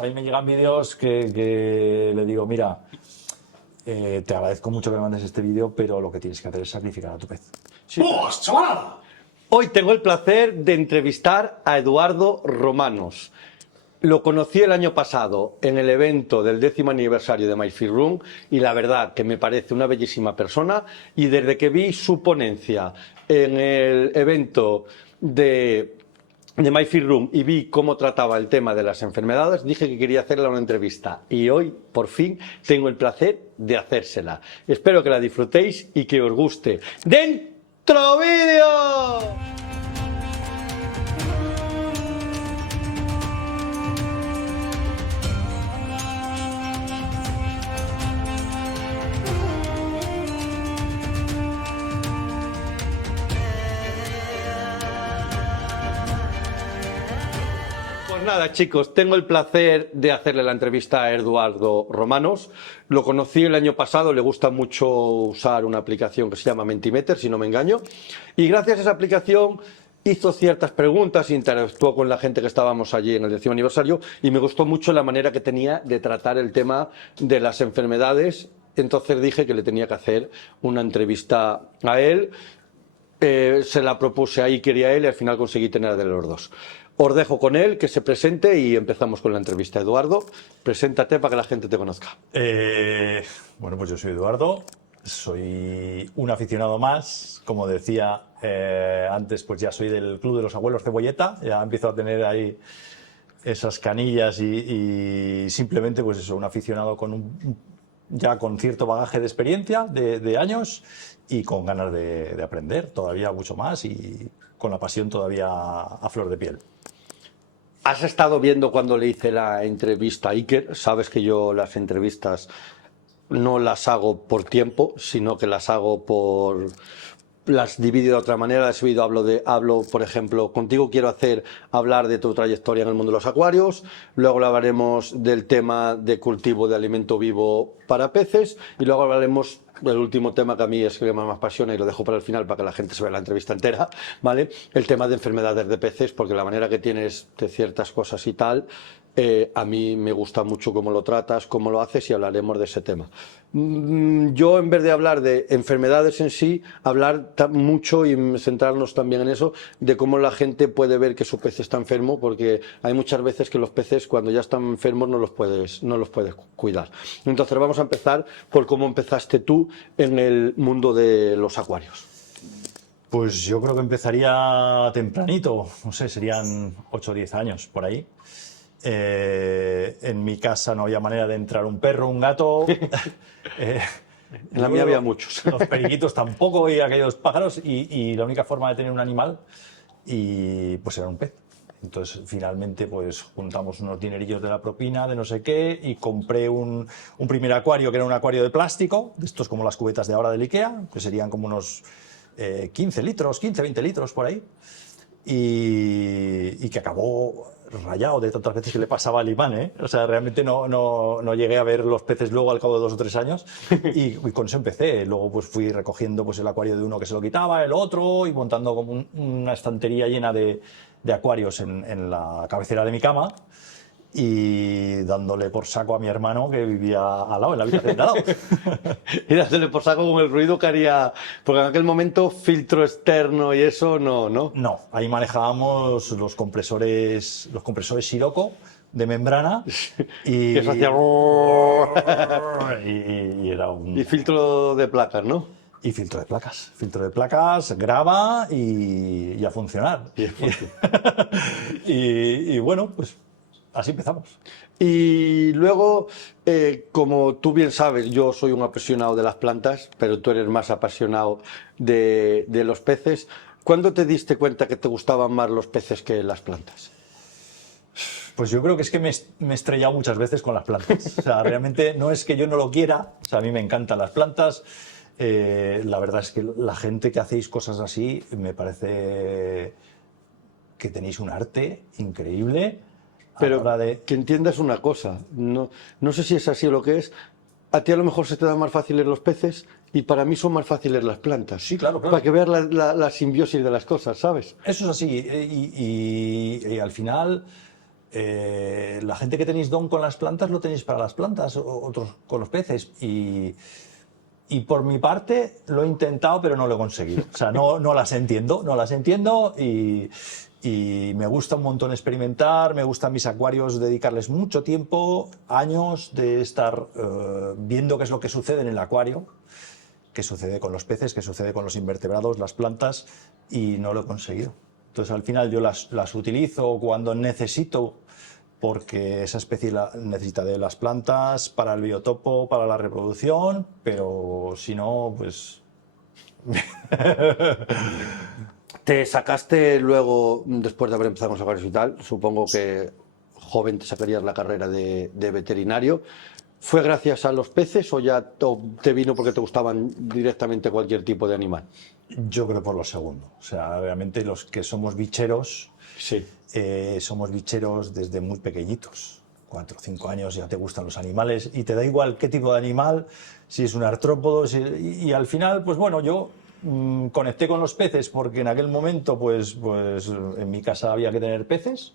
A mí me llegan vídeos que le digo, mira, te agradezco mucho que me mandes este vídeo, pero lo que tienes que hacer es sacrificar a tu pez. Sí. ¡Pues, chaval! Hoy tengo el placer de entrevistar a Eduardo Romanos. Lo conocí el año pasado en el evento del 10º aniversario de MyFitRoom y la verdad que me parece una bellísima persona, y desde que vi su ponencia en el evento de MyFitRoom y vi cómo trataba el tema de las enfermedades, dije que quería hacerle una entrevista y hoy por fin tengo el placer de hacérsela. Espero que la disfrutéis y que os guste. ¡Dentro vídeo! Pues nada, chicos, tengo el placer de hacerle la entrevista a Eduardo Romanos. Lo conocí el año pasado, le gusta mucho usar una aplicación que se llama Mentimeter, si no me engaño, y gracias a esa aplicación hizo ciertas preguntas, interactuó con la gente que estábamos allí en el 10º aniversario y me gustó mucho la manera que tenía de tratar el tema de las enfermedades. Entonces dije que le tenía que hacer una entrevista a él. Se la propuse ahí, quería él, y al final conseguí tener de los dos. Os dejo con él, que se presente y empezamos con la entrevista. Eduardo, preséntate para que la gente te conozca. Bueno, pues yo soy Eduardo, soy un aficionado más. Como decía antes, pues ya soy del Club de los Abuelos Cebolleta, ya empiezo a tener ahí esas canillas y simplemente pues eso, un aficionado con ya con cierto bagaje de experiencia, de años, y con ganas de aprender todavía mucho más y con la pasión todavía a flor de piel. Has estado viendo cuando le hice la entrevista a Iker. Sabes que yo las entrevistas no las hago por tiempo, sino que las hago por... las divido de otra manera. He subido, hablo, por ejemplo, contigo quiero hablar de tu trayectoria en el mundo de los acuarios, luego hablaremos del tema de cultivo de alimento vivo para peces y luego hablaremos del último tema que a mí es el que más me apasiona y lo dejo para el final para que la gente se vea la entrevista entera, ¿vale? El tema de enfermedades de peces, porque la manera que tienes de ciertas cosas y tal, a mí me gusta mucho cómo lo tratas, cómo lo haces y hablaremos de ese tema. Yo, en vez de hablar de enfermedades en sí, hablar mucho y centrarnos también en eso, de cómo la gente puede ver que su pez está enfermo, porque hay muchas veces que los peces cuando ya están enfermos no los puedes cuidar. Entonces vamos a empezar por cómo empezaste tú en el mundo de los acuarios. Pues yo creo que empezaría tempranito, no sé, serían 8 o 10 años por ahí. En mi casa no había manera de entrar un perro, un gato. En la mía había muchos. Los periquitos tampoco, y aquellos pájaros, y la única forma de tener un animal pues era un pez. Entonces finalmente pues juntamos unos dinerillos de la propina, de no sé qué, y compré un primer acuario que era un acuario de plástico, de estos como las cubetas de ahora del IKEA, que serían como unos 15 litros, 15, 20 litros por ahí, y que acabó rayado de tantas veces que le pasaba al imán, ¿eh? O sea, realmente no llegué a ver los peces luego al cabo de 2 o 3 años y con eso empecé. Luego pues fui recogiendo pues el acuario de uno que se lo quitaba, el otro, y montando como una estantería llena de acuarios en la cabecera de mi cama y dándole por saco a mi hermano que vivía al lado, en la habitación de al lado. Y dándole por saco con el ruido que haría, porque en aquel momento filtro externo y eso no. No, ahí manejábamos los compresores Sirocco de membrana y que eso hacía... y era un... Y filtro de placas, ¿no? Y filtro de placas, graba y a funcionar. Y bueno, pues así empezamos. Y luego, como tú bien sabes, yo soy un apasionado de las plantas, pero tú eres más apasionado de los peces. ¿Cuándo te diste cuenta que te gustaban más los peces que las plantas? Pues yo creo que es que me he estrellado muchas veces con las plantas. O sea, realmente no es que yo no lo quiera, o sea, a mí me encantan las plantas. La verdad es que la gente que hacéis cosas así me parece que tenéis un arte increíble. Pero que entiendas una cosa, no sé si es así o lo que es, a ti a lo mejor se te dan más fáciles los peces y para mí son más fáciles las plantas. Sí, claro. Para que veas la simbiosis de las cosas, ¿sabes? Eso es así, y al final la gente que tenéis don con las plantas lo tenéis para las plantas, otros con los peces. Y por mi parte lo he intentado, pero no lo he conseguido. O sea, no las entiendo, y me gusta un montón experimentar, me gustan mis acuarios, dedicarles mucho tiempo, años de estar viendo qué es lo que sucede en el acuario, qué sucede con los peces, qué sucede con los invertebrados, las plantas, y no lo he conseguido. Entonces al final yo las utilizo cuando necesito, porque esa especie necesita de las plantas para el biotopo, para la reproducción, pero si no, pues... Te sacaste luego, después de haber empezado con los acuarios y tal, supongo que joven te sacarías la carrera de veterinario. ¿Fue gracias a los peces o ya te vino porque te gustaban directamente cualquier tipo de animal? Yo creo por lo segundo. O sea, realmente los que somos bicheros, Sí. somos bicheros desde muy pequeñitos. 4 o 5 años ya te gustan los animales y te da igual qué tipo de animal, si es un artrópodo, y al final, pues bueno, yo conecté con los peces porque en aquel momento, pues en mi casa había que tener peces,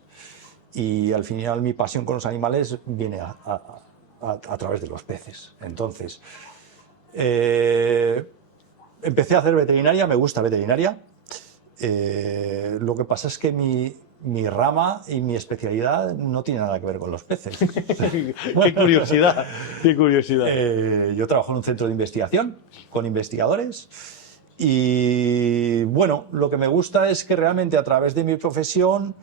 y al final mi pasión con los animales viene a través de los peces. Entonces, empecé a hacer veterinaria, me gusta veterinaria. Lo que pasa es que mi rama y mi especialidad no tiene nada que ver con los peces. Qué curiosidad, qué curiosidad. Yo trabajo en un centro de investigación con investigadores, y bueno, lo que me gusta es que realmente a través de mi profesión,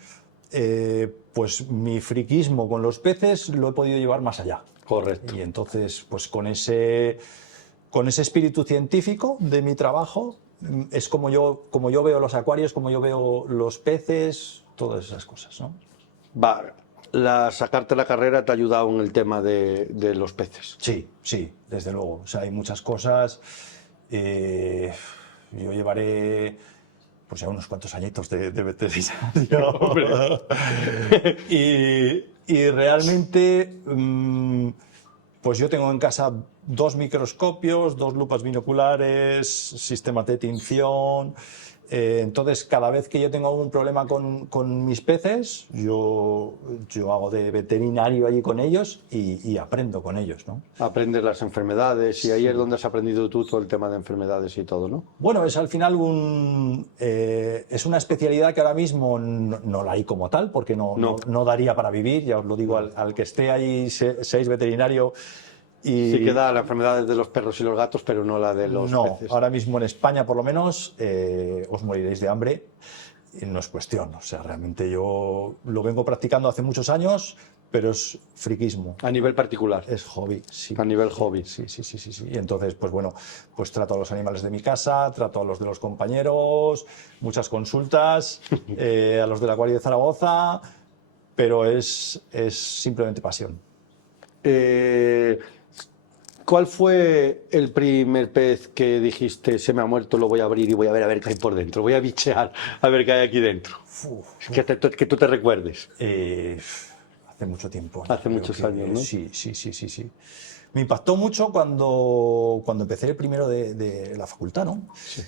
pues mi friquismo con los peces lo he podido llevar más allá. Correcto. Y entonces, pues con ese espíritu científico de mi trabajo, es como yo veo los acuarios, como yo veo los peces, todas esas cosas, ¿no? Sacarte la carrera te ha ayudado en el tema de los peces. Sí, sí, desde luego. O sea, hay muchas cosas. Yo llevaré pues ya unos cuantos añitos de veterinario. y realmente, pues yo tengo en casa 2 microscopios, 2 lupas binoculares, sistemas de tinción. Entonces, cada vez que yo tengo algún problema con mis peces, yo hago de veterinario allí con ellos y aprendo con ellos, ¿no? Aprendes las enfermedades, y ahí es donde has aprendido tú todo el tema de enfermedades y todo, ¿no? Bueno, es al final es una especialidad que ahora mismo no la hay como tal, porque no daría para vivir, ya os lo digo, al que esté ahí, seáis veterinario. Sí que da las enfermedades de los perros y los gatos, pero no la de los peces. No, ahora mismo en España por lo menos os moriréis de hambre, y no es cuestión. O sea, realmente yo lo vengo practicando hace muchos años, pero es friquismo. A nivel particular. Es hobby, sí. A nivel hobby. Sí. Y entonces, pues bueno, pues trato a los animales de mi casa, trato a los de los compañeros, muchas consultas, a los del Acuario de Zaragoza, pero es simplemente pasión. ¿Cuál fue el primer pez que dijiste, se me ha muerto, lo voy a abrir y voy a ver qué hay por dentro? Voy a bichear a ver qué hay aquí dentro. Que tú te recuerdes. Hace mucho tiempo. Hace muchos años, ¿no? Sí. Me impactó mucho cuando empecé el primero de la facultad, ¿no? Sí.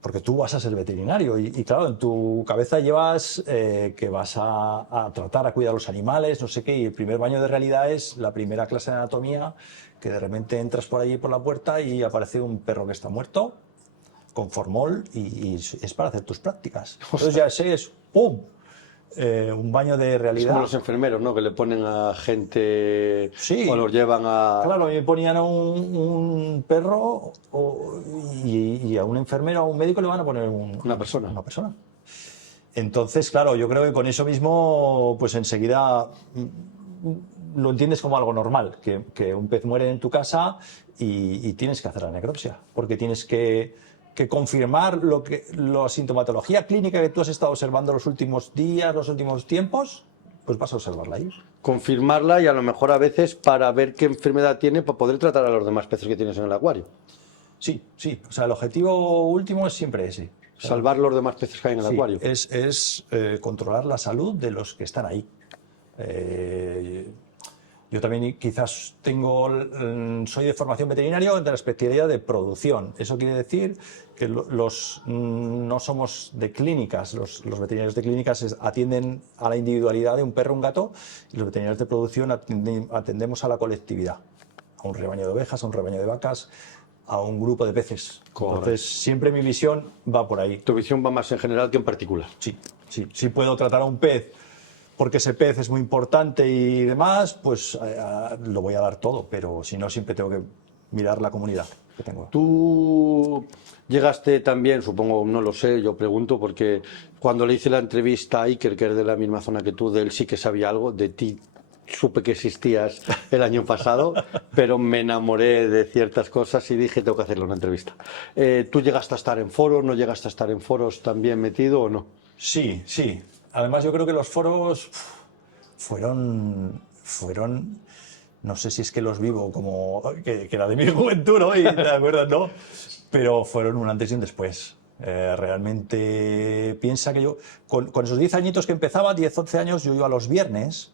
Porque tú vas a ser veterinario y claro, en tu cabeza llevas que vas a tratar, a cuidar a los animales, no sé qué, y el primer baño de realidad es la primera clase de anatomía, que de repente entras por allí por la puerta y aparece un perro que está muerto, con formol, y es para hacer tus prácticas. Entonces ya es ¡pum! Un baño de realidad. Es como los enfermeros, ¿no? Que le ponen a gente, sí, o los llevan a... Claro, me ponían a un perro y a un enfermero, a un médico le van a poner Una persona. Una persona. Entonces, claro, yo creo que con eso mismo, pues enseguida lo entiendes como algo normal, que un pez muere en tu casa y tienes que hacer la necropsia, porque tienes que confirmar la sintomatología clínica que tú has estado observando los últimos días, los últimos tiempos, pues vas a observarla ahí. Confirmarla, y a lo mejor a veces para ver qué enfermedad tiene, para poder tratar a los demás peces que tienes en el acuario. Sí. O sea, el objetivo último es siempre ese. Salvar los demás peces que hay en el acuario. Es controlar la salud de los que están ahí. Yo Yo también quizás soy de formación veterinario de la especialidad de producción. Eso quiere decir que no somos de clínicas. Los veterinarios de clínicas atienden a la individualidad de un perro o un gato, y los veterinarios de producción atendemos a la colectividad, a un rebaño de ovejas, a un rebaño de vacas, a un grupo de peces. Correcto. Entonces, siempre mi visión va por ahí. Tu visión va más en general que en particular. Sí puedo tratar a un pez porque ese pez es muy importante y demás, pues lo voy a dar todo, pero si no, siempre tengo que mirar la comunidad que tengo. Tú llegaste también, supongo, no lo sé, yo pregunto, porque cuando le hice la entrevista a Iker, que es de la misma zona que tú, de él sí que sabía algo, de ti supe que existías el año pasado, pero me enamoré de ciertas cosas y dije, tengo que hacerle una entrevista. ¿Tú llegaste a estar en foros, no llegaste a estar en foros también metido o no? Sí. Además, yo creo que los foros fueron, no sé si es que los vivo como que era de mi juventud, ¿no? Y te acuerdas, ¿no? Pero fueron un antes y un después. Realmente piensa que yo, con esos 10 añitos que empezaba, 10, 11 años, yo iba los viernes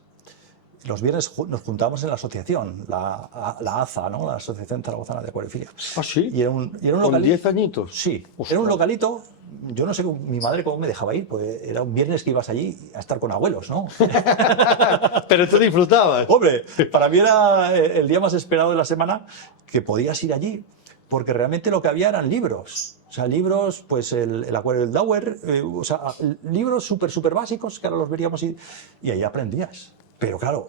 nos juntábamos en la asociación, la AZA, ¿no? La Asociación Zaragozana de Acuariofilia. ¿Ah, sí? Y era un ¿Con localito. 10 añitos? Sí, Ostras. era un localito. Yo no sé mi madre cómo me dejaba ir, pues era un viernes que ibas allí a estar con abuelos, ¿no? Pero tú disfrutabas. Hombre, para mí era el día más esperado de la semana, que podías ir allí, porque realmente lo que había eran libros. O sea, libros, pues el Acuario del Dauer, o sea, libros súper básicos que ahora los veríamos y ahí aprendías. Pero claro,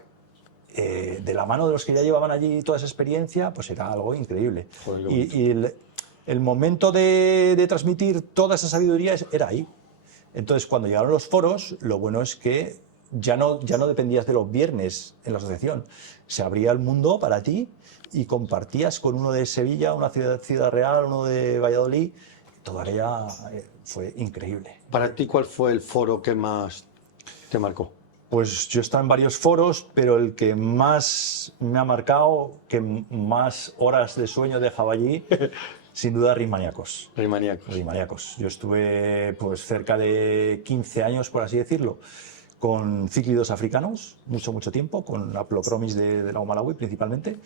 de la mano de los que ya llevaban allí toda esa experiencia, pues era algo increíble. Joder, Y el momento de transmitir toda esa sabiduría era ahí. Entonces, cuando llegaron los foros, lo bueno es que ya no dependías de los viernes en la asociación. Se abría el mundo para ti y compartías con uno de Sevilla, una Ciudad Real, uno de Valladolid. Todo aquello fue increíble. Para ti, ¿cuál fue el foro que más te marcó? Pues yo he estado en varios foros, pero el que más me ha marcado, que más horas de sueño dejaba allí, sin duda, Rimaniacos. Rimaniacos. Yo estuve pues cerca de 15 años, por así decirlo, con cíclidos africanos, mucho tiempo, con Aplochromis de Lago Malawi principalmente,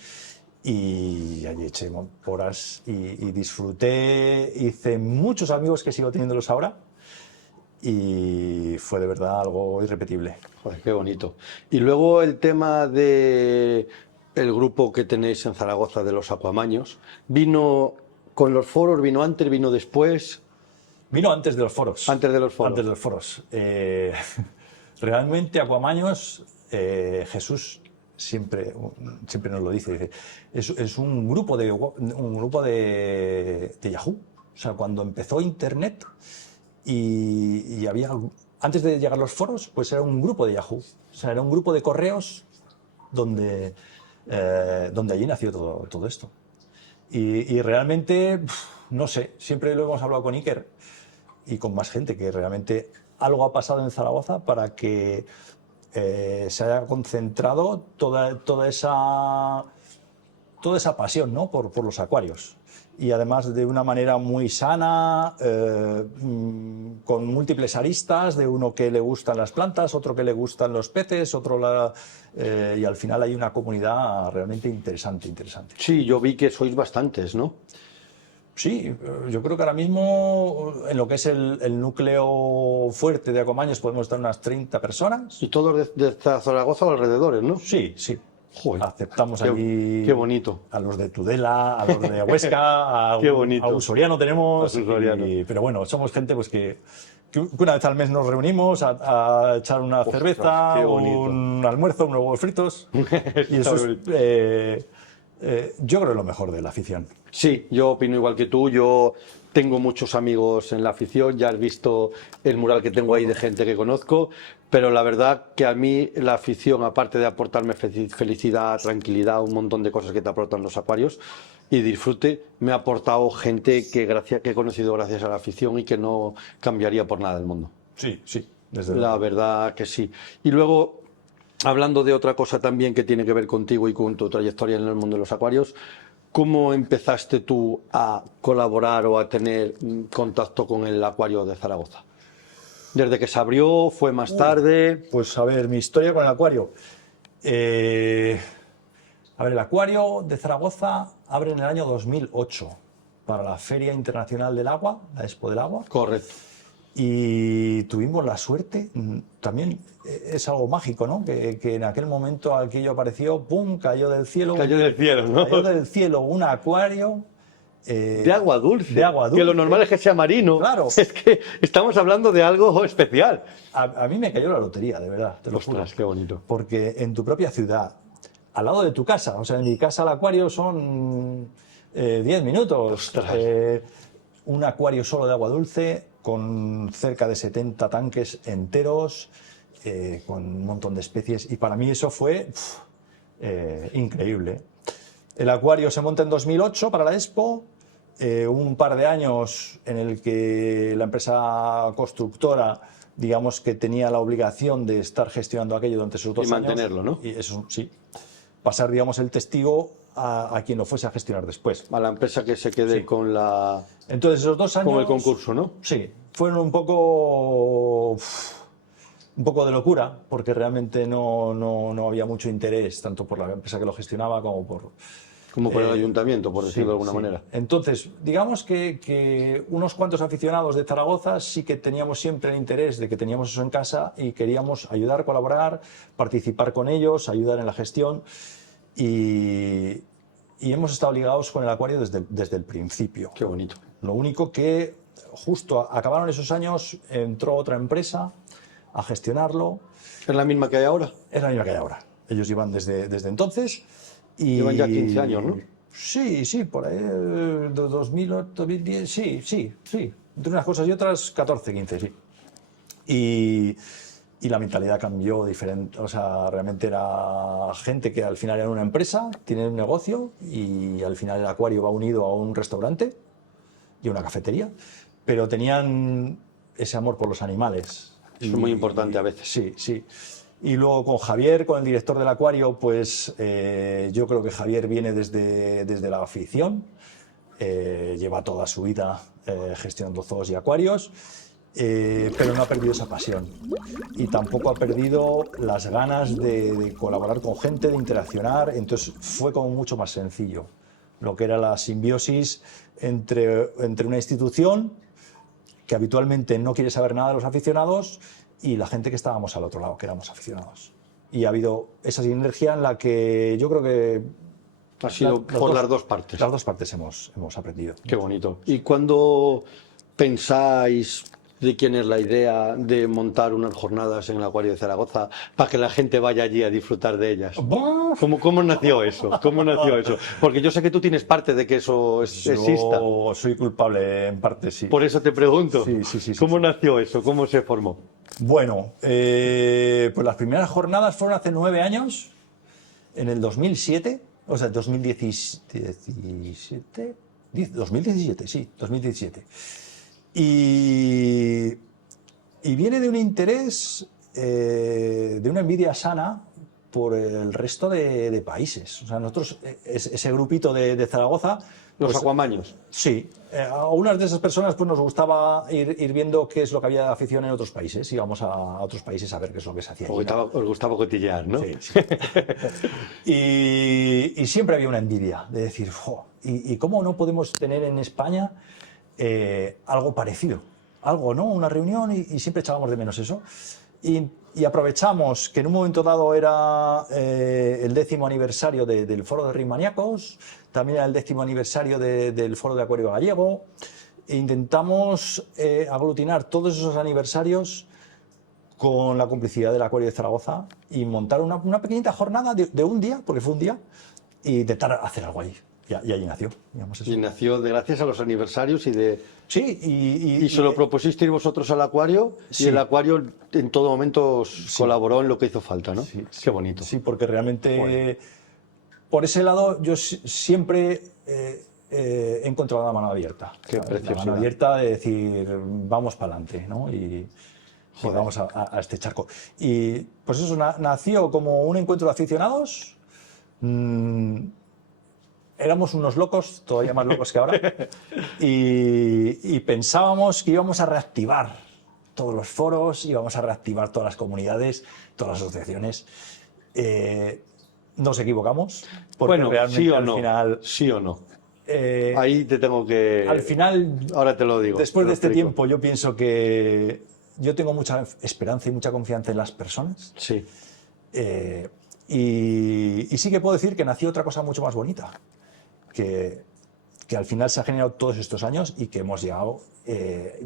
y allí eché horas y disfruté, hice muchos amigos que sigo teniéndolos ahora, y fue de verdad algo irrepetible. Joder, qué bonito. Y luego el tema de el grupo que tenéis en Zaragoza de los Aquamaños, ¿vino con los foros, vino antes, vino después? Vino antes de los foros. Antes de los foros. Antes de los foros. Realmente Aquamaños, Jesús siempre nos lo dice, es un grupo de Yahoo. O sea, cuando empezó Internet y había, antes de llegar los foros, pues era un grupo de Yahoo. O sea, era un grupo de correos donde allí nació todo esto. Y realmente, no sé, siempre lo hemos hablado con Iker y con más gente, que realmente algo ha pasado en Zaragoza para que se haya concentrado toda esa pasión, ¿no? por los acuarios. Y además de una manera muy sana, con múltiples aristas, de uno que le gustan las plantas, otro que le gustan los peces, y al final hay una comunidad realmente interesante. Sí, yo vi que sois bastantes, ¿no? Sí, yo creo que ahora mismo en lo que es el núcleo fuerte de Aquamaños podemos estar unas 30 personas. Y todos de Zaragoza o alrededores, ¿no? Sí. Joder, Aceptamos allí qué bonito. a los de Tudela, a los de Huesca, Qué bonito. a Usoriano tenemos. A Usoriano. Pero bueno, somos gente pues que una vez al mes nos reunimos a echar una cerveza, qué bonito. un almuerzo, unos huevos fritos. Y eso es, yo creo, lo mejor de la afición. Sí, yo opino igual que tú. Yo tengo muchos amigos en la afición, ya has visto el mural que tengo ahí de gente que conozco, pero la verdad que a mí la afición, aparte de aportarme felicidad, tranquilidad, un montón de cosas que te aportan los acuarios y disfrute, me ha aportado gente que he conocido gracias a la afición y que no cambiaría por nada del mundo. Sí, desde La luego. verdad que sí. Y luego, hablando de otra cosa también que tiene que ver contigo y con tu trayectoria en el mundo de los acuarios, ¿cómo empezaste tú a colaborar o a tener contacto con el acuario de Zaragoza? ¿Desde que se abrió? ¿Fue más tarde? Pues a ver, mi historia con el acuario. A ver, el Acuario de Zaragoza abre en el año 2008 para la Feria Internacional del Agua, la Expo del Agua. Correcto. Y tuvimos la suerte, también es algo mágico, ¿no? Que en aquel momento aquello apareció, ¡pum!, cayó del cielo. Cayó del cielo, ¿no? Cayó del cielo un acuario. De agua dulce. De agua dulce. Que lo normal es que sea marino. Claro. Es que estamos hablando de algo especial. A mí me cayó la lotería, de verdad, te lo juro. Ostras, qué bonito. Porque en tu propia ciudad, al lado de tu casa, o sea, en mi casa al acuario son 10 minutos. Ostras. Un acuario solo de agua dulce, con cerca de 70 tanques enteros, con un montón de especies, y para mí eso fue increíble. El acuario se monta en 2008 para la Expo, un par de años en el que la empresa constructora, digamos que tenía la obligación de estar gestionando aquello durante esos 2 Y años. mantenerlo, ¿no? Y eso sí, pasar, digamos, el testigo a quien lo fuese a gestionar después. A la empresa que se quede Sí. con la... Entonces esos 2 años... Con el concurso, ¿no? Sí, fueron un poco de locura, porque realmente no había mucho interés, tanto por la empresa que lo gestionaba como por... Como por el ayuntamiento, por decirlo Sí, de alguna sí. manera. Entonces, digamos que unos cuantos aficionados de Zaragoza sí que teníamos siempre el interés de que teníamos eso en casa y queríamos ayudar, colaborar, participar con ellos, ayudar en la gestión, y hemos estado ligados con el acuario desde el principio. Qué bonito. Lo único que justo acabaron esos años, entró otra empresa a gestionarlo. ¿Es la misma que hay ahora? Es la misma que hay ahora. Ellos iban desde entonces. Y Llevan ya 15 años, ¿no? Sí, por ahí, 2008, 2010, sí. Entre unas cosas y otras, 14, 15, sí. Y la mentalidad cambió diferente. O sea, realmente era gente que al final era una empresa, tiene un negocio, y al final el acuario va unido a un restaurante y a una cafetería, pero tenían ese amor por los animales. Eso es muy importante a veces. Sí. Y luego con Javier, con el director del acuario, pues yo creo que Javier viene desde la afición, lleva toda su vida gestionando zoos y acuarios, pero no ha perdido esa pasión. Y tampoco ha perdido las ganas de colaborar con gente, de interaccionar, entonces fue como mucho más sencillo lo que era la simbiosis entre una institución que habitualmente no quiere saber nada de los aficionados y la gente que estábamos al otro lado, que éramos aficionados. Y ha habido esa sinergia en la que yo creo que... Ha sido por las dos partes. Las dos partes hemos aprendido. Qué bonito. ¿Y cuándo pensáis de quién es la idea de montar unas jornadas en el Acuario de Zaragoza para que la gente vaya allí a disfrutar de ellas? ¿Cómo nació eso? ¿Cómo nació eso? Porque yo sé que tú tienes parte de que eso exista. Yo soy culpable en parte, sí. Por eso te pregunto. Sí. ¿Cómo nació eso? ¿Cómo se formó? Bueno, pues las primeras jornadas fueron hace 9 años, en el 2007, o sea, 2017, sí, 2017. Y viene de un interés, de una envidia sana por el resto de países. O sea, nosotros, ese grupito de Zaragoza... Los pues, acuamaños. Sí, a unas de esas personas pues nos gustaba ir viendo qué es lo que había de afición en otros países. Íbamos a otros países a ver qué es lo que se hacía. Os gustaba cotillear, ¿no? Sí. Y siempre había una envidia de decir, ¿y cómo no podemos tener en España algo parecido? Algo, ¿no? Una reunión, y siempre echábamos de menos eso. Y aprovechamos que en un momento dado era el 10º aniversario del Foro de Rimaniacos, también era el 10º aniversario del Foro de Acuario Gallego, e intentamos aglutinar todos esos aniversarios con la complicidad del Acuario de Zaragoza y montar una pequeñita jornada de un día, porque fue un día, y intentar hacer algo allí. Y allí nació, digamos eso. Y nació gracias a los aniversarios y de... Sí, y se lo propusisteis vosotros al acuario, sí. Y el acuario en todo momento os colaboró en lo que hizo falta, ¿no? Sí, qué bonito. Sí, porque realmente por ese lado yo siempre he encontrado la mano abierta. Qué preciosidad. La mano abierta de decir, vamos para adelante, ¿no? Y vamos a este charco. Y pues eso nació como un encuentro de aficionados. Éramos unos locos, todavía más locos que ahora, y pensábamos que íbamos a reactivar todos los foros, íbamos a reactivar todas las comunidades, todas las asociaciones. nos equivocamos, porque Bueno, realmente sí o al no. final... Sí o no. eh, Ahí te tengo que... al final, Ahora te lo digo. después te de lo este explico. tiempo, yo pienso que yo tengo mucha esperanza y mucha confianza en las personas. Sí. eh, y sí que puedo decir que nació otra cosa mucho más bonita, que al final se ha generado todos estos años y que hemos llegado.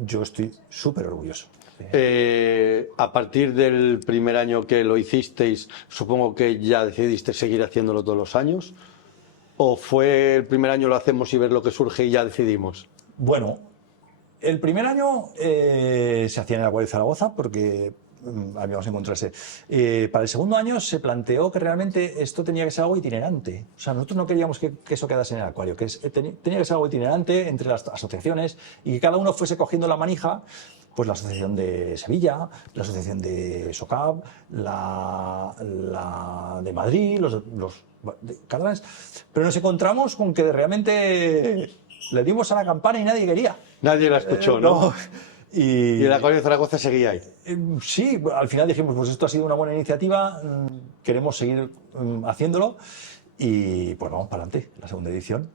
Yo estoy súper orgulloso. A partir del primer año que lo hicisteis, supongo que ya decidiste seguir haciéndolo todos los años. ¿O fue el primer año lo hacemos y ver lo que surge y ya decidimos? Bueno, el primer año se hacía en el Acuario de Zaragoza porque habíamos encontrarse. Para el segundo año se planteó que realmente esto tenía que ser algo itinerante. O sea, nosotros no queríamos que eso quedase en el acuario, tenía que ser algo itinerante entre las asociaciones y que cada uno fuese cogiendo la manija. Pues la Asociación de Sevilla, la Asociación de SOCAV, la de Madrid, los catalanes. Pero nos encontramos con que realmente le dimos a la campana y nadie quería. Nadie la escuchó, ¿no? Y Y el Acuario de Zaragoza seguía ahí. sí, al final dijimos, pues esto ha sido una buena iniciativa, queremos seguir haciéndolo y pues vamos para adelante, la segunda edición.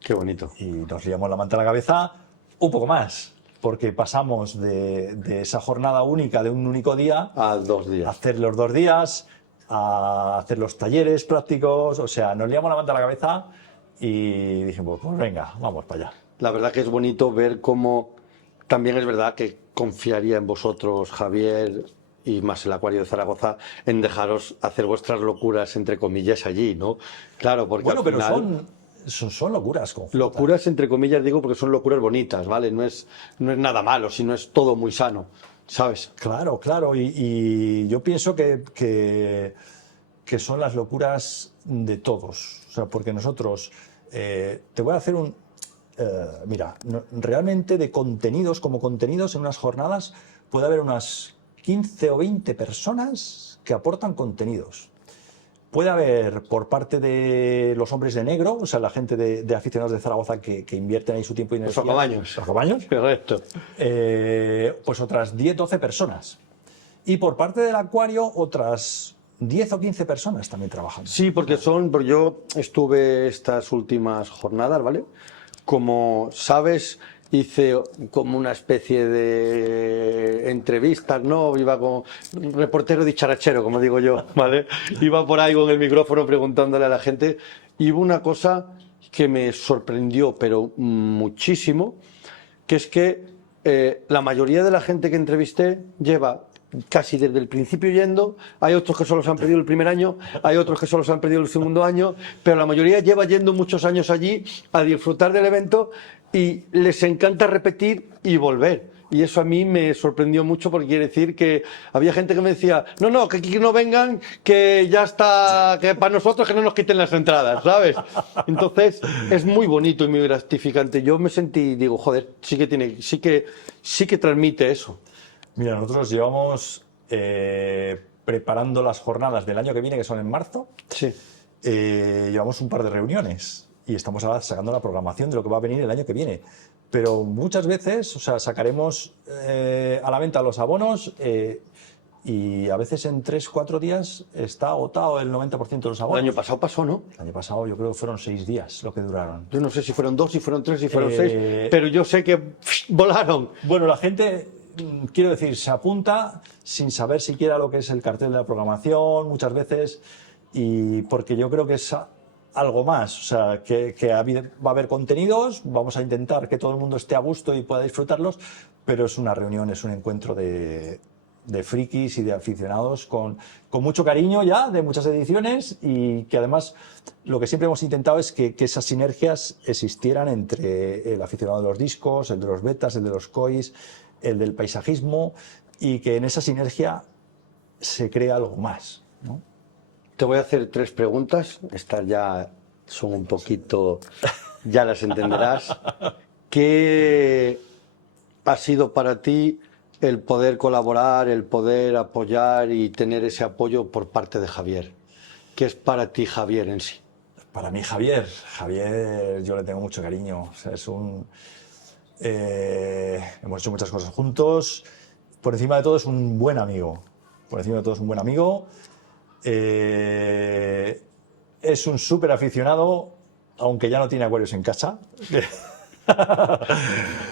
Qué bonito. Y nos liamos la manta a la cabeza un poco más, porque pasamos de esa jornada única de un único día A 2 a días. hacer los 2 días, a hacer los talleres prácticos, o sea, nos liamos la manta a la cabeza y dijimos, pues venga, vamos para allá. La verdad que es bonito ver cómo también es verdad que confiaría en vosotros, Javier, y más el Acuario de Zaragoza, en dejaros hacer vuestras locuras, entre comillas, allí, ¿no? Claro, porque Bueno, al pero final... son locuras conjuntas. Locuras, entre comillas, digo, porque son locuras bonitas, ¿vale? No es nada malo, sino es todo muy sano, ¿sabes? Claro, claro, y yo pienso que son las locuras de todos, o sea, porque nosotros, te voy a hacer mira, realmente de contenidos, como contenidos en unas jornadas puede haber unas 15 o 20 personas que aportan contenidos. Puede haber por parte de los hombres de negro, o sea, la gente de aficionados de Zaragoza que invierten ahí su tiempo y Los energía. acabaños. Los acabaños. Correcto. Pues otras 10, 12 personas. Y por parte del acuario, otras 10 o 15 personas también trabajando. Sí, porque yo estuve estas últimas jornadas, ¿vale? Como sabes, hice como una especie de entrevistas, ¿no? Iba como reportero dicharachero, como digo yo, ¿vale? Iba por ahí con el micrófono preguntándole a la gente. Y hubo una cosa que me sorprendió, pero muchísimo, que es que la mayoría de la gente que entrevisté lleva casi desde el principio yendo. Hay otros que solo se han perdido el primer año, hay otros que solo se han perdido el segundo año, pero la mayoría lleva yendo muchos años allí a disfrutar del evento y les encanta repetir y volver. Y eso a mí me sorprendió mucho porque quiere decir que había gente que me decía, no, que aquí no vengan, que ya está, que para nosotros que no nos quiten las entradas, ¿sabes? Entonces es muy bonito y muy gratificante. Yo me sentí, digo, joder, sí que transmite eso. Mira, nosotros llevamos preparando las jornadas del año que viene, que son en marzo. Sí. Llevamos un par de reuniones y estamos ahora sacando la programación de lo que va a venir el año que viene. Pero muchas veces, o sea, sacaremos a la venta los abonos y a veces en 3-4 días está agotado el 90% de los El abonos. año pasado pasó, ¿no? El año pasado yo creo que fueron 6 días lo que duraron. Yo no sé si fueron 2, si fueron 3, si fueron Eh, 6, pero yo sé que volaron. Bueno, la gente, quiero decir, se apunta sin saber siquiera lo que es el cartel de la programación muchas veces y porque yo creo que es algo más, o sea, que va a haber contenidos, vamos a intentar que todo el mundo esté a gusto y pueda disfrutarlos, pero es una reunión, es un encuentro de frikis y de aficionados con mucho cariño ya, de muchas ediciones y que además lo que siempre hemos intentado es que esas sinergias existieran entre el aficionado de los discos, el de los betas, el de los cois, el del paisajismo y que en esa sinergia se crea algo más, ¿no? Te voy a hacer 3 preguntas. Estas ya son un poquito, ya las entenderás. ¿Qué ha sido para ti el poder colaborar, el poder apoyar y tener ese apoyo por parte de Javier? ¿Qué es para ti Javier en sí? Para mí Javier, yo le tengo mucho cariño, o sea, hemos hecho muchas cosas juntos, por encima de todo es un buen amigo, es un súper aficionado, aunque ya no tiene acuarios en casa.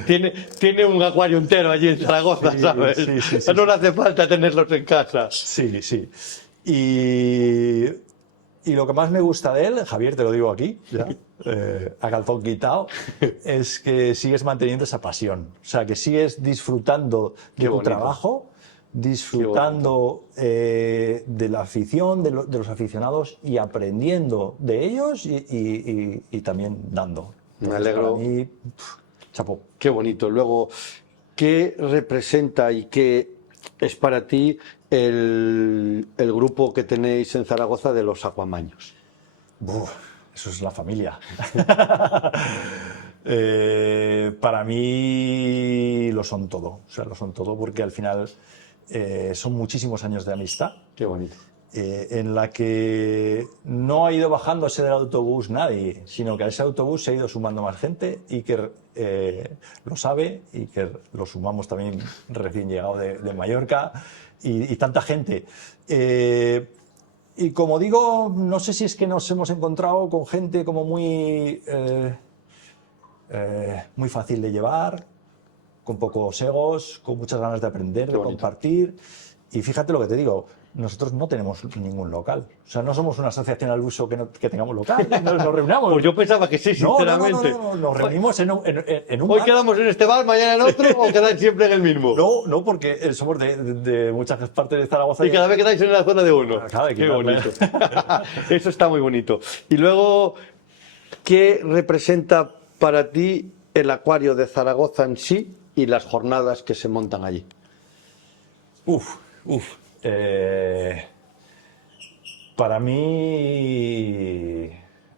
Tiene un acuario entero allí en Zaragoza, Sí, ¿sabes? sí. No le hace falta tenerlos en casa. Sí, sí. Y lo que más me gusta de él, Javier, te lo digo aquí, ya, a calzón quitado, es que sigues manteniendo esa pasión. O sea, que sigues disfrutando de tu bonito. trabajo, disfrutando de la afición, de los aficionados y aprendiendo de ellos y también dando. Me Entonces, alegro. Para mí, chapó. Qué bonito. Luego, ¿qué representa y qué es para ti el grupo que tenéis en Zaragoza de los Aquamaños? Buf, eso es la familia. Para mí lo son todo. O sea, lo son todo porque al final son muchísimos años de amistad. Qué bonito. En la que no ha ido bajándose del autobús nadie, sino que a ese autobús se ha ido sumando más gente y que lo sabe y que lo sumamos también recién llegado de Mallorca y tanta gente. Y como digo, no sé si es que nos hemos encontrado con gente como muy fácil de llevar, con pocos egos, con muchas ganas de aprender, de compartir. Y fíjate lo que te digo, nosotros no tenemos ningún local. O sea, no somos una asociación al uso que tengamos local. Nos reunamos. Pues yo pensaba que sí, sinceramente. No, nos reunimos en un Hoy bar. quedamos en este bar, mañana en otro, o quedáis siempre en el mismo. No, porque somos de muchas partes de Zaragoza. Y cada vez quedáis en la zona de uno. Qué bonito. Eso está muy bonito. Y luego, ¿qué representa para ti el acuario de Zaragoza en sí y las jornadas que se montan allí? Para mí,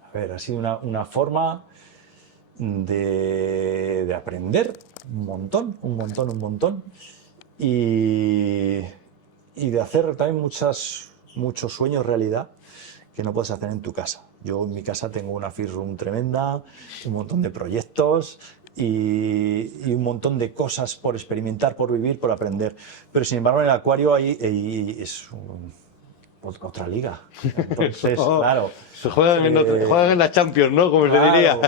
a ver, ha sido una forma de aprender un montón. Y de hacer también muchos sueños realidad que no puedes hacer en tu casa. Yo en mi casa tengo una fish room tremenda, un montón de proyectos y un montón de cosas por experimentar, por vivir, por aprender. Pero sin embargo en el acuario ahí es otra liga. Entonces, claro. Se juegan en la Champions, ¿no? Como se diría.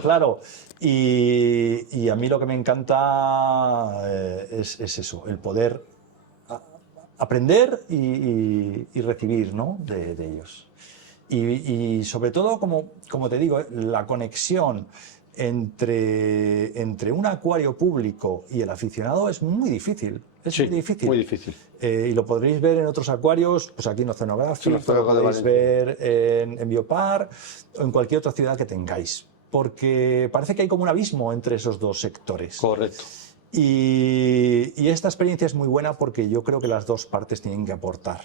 Claro. Y a mí lo que me encanta es eso, el poder aprender y recibir, ¿no? de ellos. Y sobre todo, como te digo, la conexión entre un acuario público y el aficionado es muy difícil. Muy difícil. Y lo podréis ver en otros acuarios, pues aquí en Oceanographic, lo podéis ver en Biopar o en cualquier otra ciudad que tengáis. Porque parece que hay como un abismo entre esos dos sectores. Correcto. Y esta experiencia es muy buena porque yo creo que las dos partes tienen que aportar.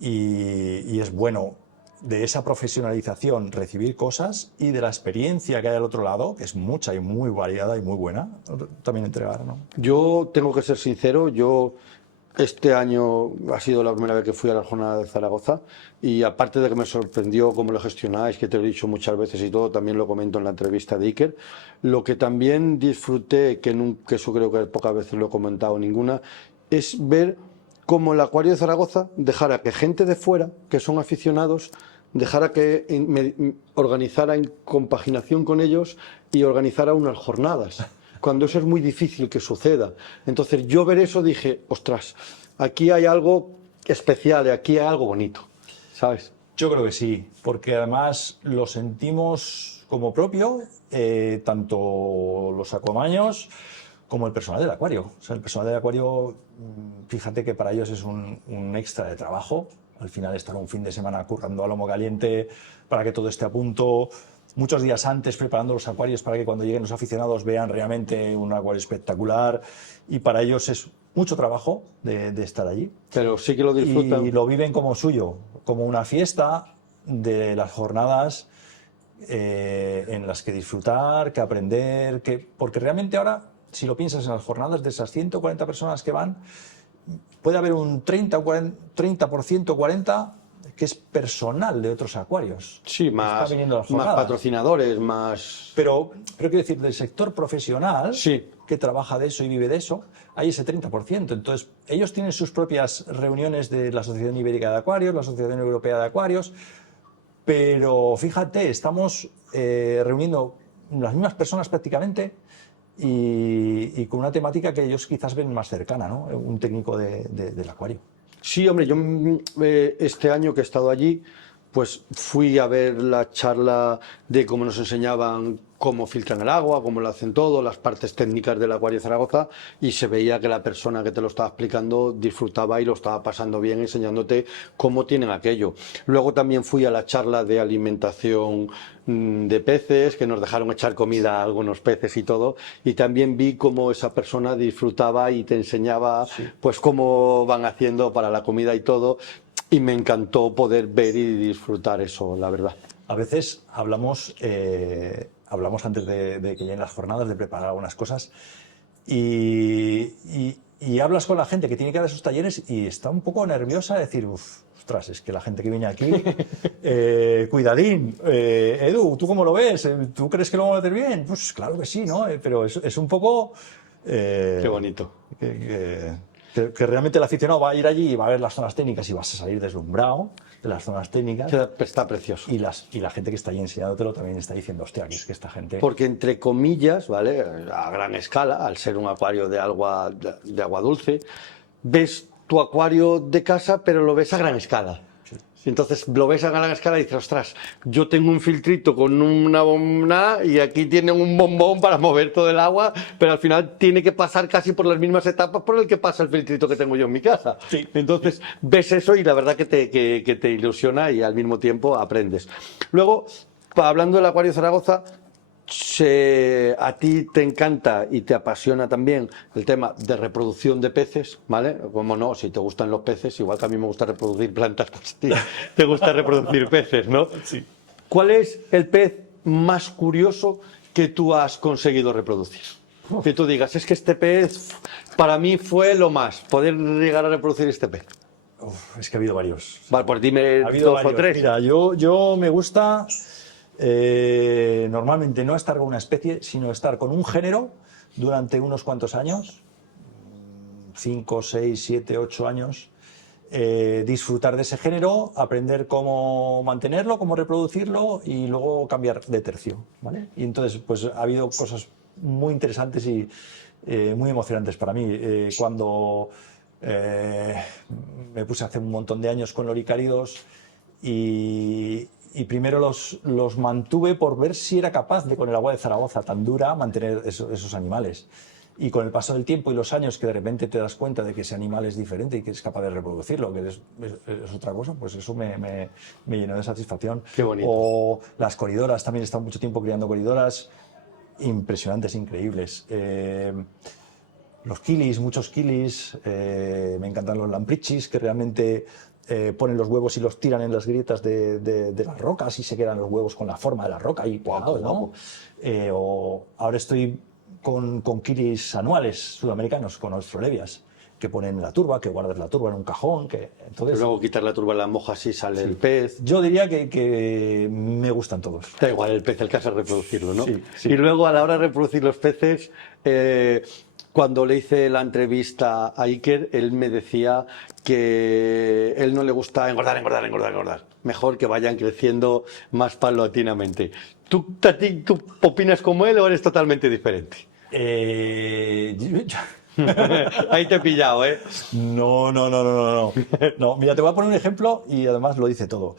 Y es bueno de esa profesionalización recibir cosas y de la experiencia que hay al otro lado, que es mucha y muy variada y muy buena, también entregar, ¿no? Yo tengo que ser sincero, este año ha sido la primera vez que fui a la jornada de Zaragoza y aparte de que me sorprendió cómo lo gestionáis, que te lo he dicho muchas veces y todo, también lo comento en la entrevista de Iker, lo que también disfruté, que eso creo que pocas veces lo he comentado ninguna, es ver cómo el acuario de Zaragoza dejara que gente de fuera, que son aficionados, dejara que me organizara en compaginación con ellos y organizara unas jornadas. Cuando eso es muy difícil que suceda. Entonces yo ver eso dije, ostras, aquí hay algo especial, aquí hay algo bonito, ¿sabes? Yo creo que sí, porque además lo sentimos como propio, tanto los acuamaños como el personal del acuario. O sea, el personal del acuario, fíjate que para ellos es un extra de trabajo. Al final estar un fin de semana currando a lomo caliente para que todo esté a punto, muchos días antes preparando los acuarios para que cuando lleguen los aficionados vean realmente un acuario espectacular, y para ellos es mucho trabajo de estar allí. Pero sí que lo disfrutan. Y lo viven como suyo, como una fiesta de las jornadas en las que disfrutar, que aprender, porque realmente ahora, si lo piensas en las jornadas de esas 140 personas que van, puede haber un 30%, 40% que es personal de otros acuarios. Sí, más patrocinadores, más... Pero quiero decir, del sector profesional, sí, que trabaja de eso y vive de eso, hay ese 30%. Entonces, ellos tienen sus propias reuniones de la Asociación Ibérica de Acuarios, la Asociación Europea de Acuarios, Pero fíjate, estamos reuniendo las mismas personas prácticamente y con una temática que ellos quizás ven más cercana, ¿no? Un técnico del acuario. Sí, hombre, yo este año que he estado allí, pues fui a ver la charla de cómo nos enseñaban cómo filtran el agua, cómo lo hacen todo, las partes técnicas del Acuario de Zaragoza, y se veía que la persona que te lo estaba explicando disfrutaba y lo estaba pasando bien enseñándote cómo tienen aquello. Luego también fui a la charla de alimentación de peces, que nos dejaron echar comida a algunos peces y todo, y también vi cómo esa persona disfrutaba y te enseñaba pues cómo van haciendo para la comida y todo, y me encantó poder ver y disfrutar eso, la verdad. A veces hablamos antes de que lleguen las jornadas, de preparar algunas cosas, y hablas con la gente que tiene que dar esos talleres y está un poco nerviosa de decir, ostras, es que la gente que viene aquí, cuidadín, Edu, ¿tú cómo lo ves? ¿Tú crees que lo vamos a hacer bien? Pues claro que sí, ¿no? Pero es un poco... Qué bonito. Que realmente el aficionado va a ir allí y va a ver las zonas técnicas y vas a salir deslumbrado de las zonas técnicas. Está precioso. Y la gente que está ahí enseñándotelo también está diciendo, hostia, que es que esta gente... Porque entre comillas, ¿vale? A gran escala, al ser un acuario de agua dulce, ves tu acuario de casa, pero lo ves a gran escala. Entonces lo ves a gran escala y dices, ostras, yo tengo un filtrito con una bomba y aquí tienen un bombón para mover todo el agua, pero al final tiene que pasar casi por las mismas etapas por el que pasa el filtrito que tengo yo en mi casa. Sí. Entonces ves eso y la verdad que te ilusiona y al mismo tiempo aprendes. Luego, hablando del Acuario Zaragoza, a ti te encanta y te apasiona también el tema de reproducción de peces, ¿vale? Como no, si te gustan los peces, igual que a mí me gusta reproducir plantas, pues te gusta reproducir peces, ¿no? Sí. ¿Cuál es el pez más curioso que tú has conseguido reproducir? Que tú digas, es que este pez para mí fue lo más, poder llegar a reproducir este pez. Es que ha habido varios. Vale, pues dime Ha habido dos o varios. tres. Mira, yo me gusta normalmente no estar con una especie, sino estar con un género durante unos cuantos años, 5, 6, 7, 8 años, disfrutar de ese género, aprender cómo mantenerlo, cómo reproducirlo y luego cambiar de tercio, ¿vale? Y entonces pues ha habido cosas muy interesantes y muy emocionantes para mí. Cuando me puse hace un montón de años con loricáridos y primero los mantuve por ver si era capaz de, con el agua de Zaragoza tan dura, mantener esos animales. Y con el paso del tiempo y los años que de repente te das cuenta de que ese animal es diferente y que es capaz de reproducirlo, que es otra cosa, pues eso me llenó de satisfacción. Qué bonito. O las coridoras, también he estado mucho tiempo criando coridoras, impresionantes, increíbles. Los kilis, muchos kilis, me encantan los lamprichis, que realmente ponen los huevos y los tiran en las grietas de las rocas y se quedan los huevos con la forma de la roca y guau, ¿no? O ahora estoy con kilis anuales sudamericanos, con Australevias, que ponen la turba, que guardas la turba en un cajón, que entonces... Luego quitar la turba, la mojas y sale el pez. Yo diría que me gustan todos. Da igual el pez, el caso es reproducirlo, ¿no? Sí, sí. Y luego a la hora de reproducir los peces, cuando le hice la entrevista a Iker, él me decía que él no le gusta engordar. Mejor que vayan creciendo más paulatinamente. ¿Tú opinas como él o eres totalmente diferente? Ahí te he pillado, ¿eh? No. No, mira, te voy a poner un ejemplo y además lo dice todo.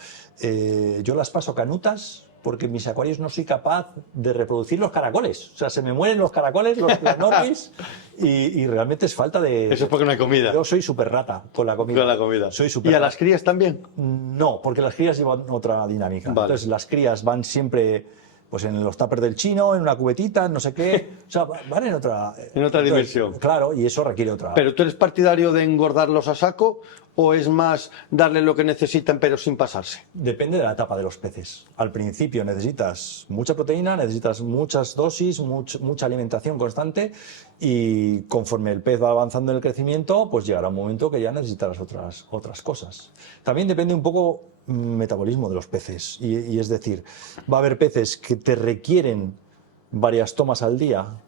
Yo las paso canutas porque en mis acuarios no soy capaz de reproducir los caracoles. O sea, se me mueren los caracoles, las norris, y realmente es falta de... Eso es porque no hay comida. Yo soy súper rata con la comida. Con la comida. Soy ¿Y súper a las crías también? No, porque las crías llevan otra dinámica. Vale. Entonces las crías van siempre pues en los tuppers del chino, en una cubetita, no sé qué. O sea, van en otra... En otra dimensión. Claro, y eso requiere otra... ¿Pero tú eres partidario de engordarlos a saco o es más darle lo que necesitan pero sin pasarse? Depende de la etapa de los peces. Al principio necesitas mucha proteína, necesitas muchas dosis, mucha alimentación constante y conforme el pez va avanzando en el crecimiento, pues llegará un momento que ya necesitarás otras cosas. También depende un poco metabolismo de los peces y es decir, va a haber peces que te requieren varias tomas al día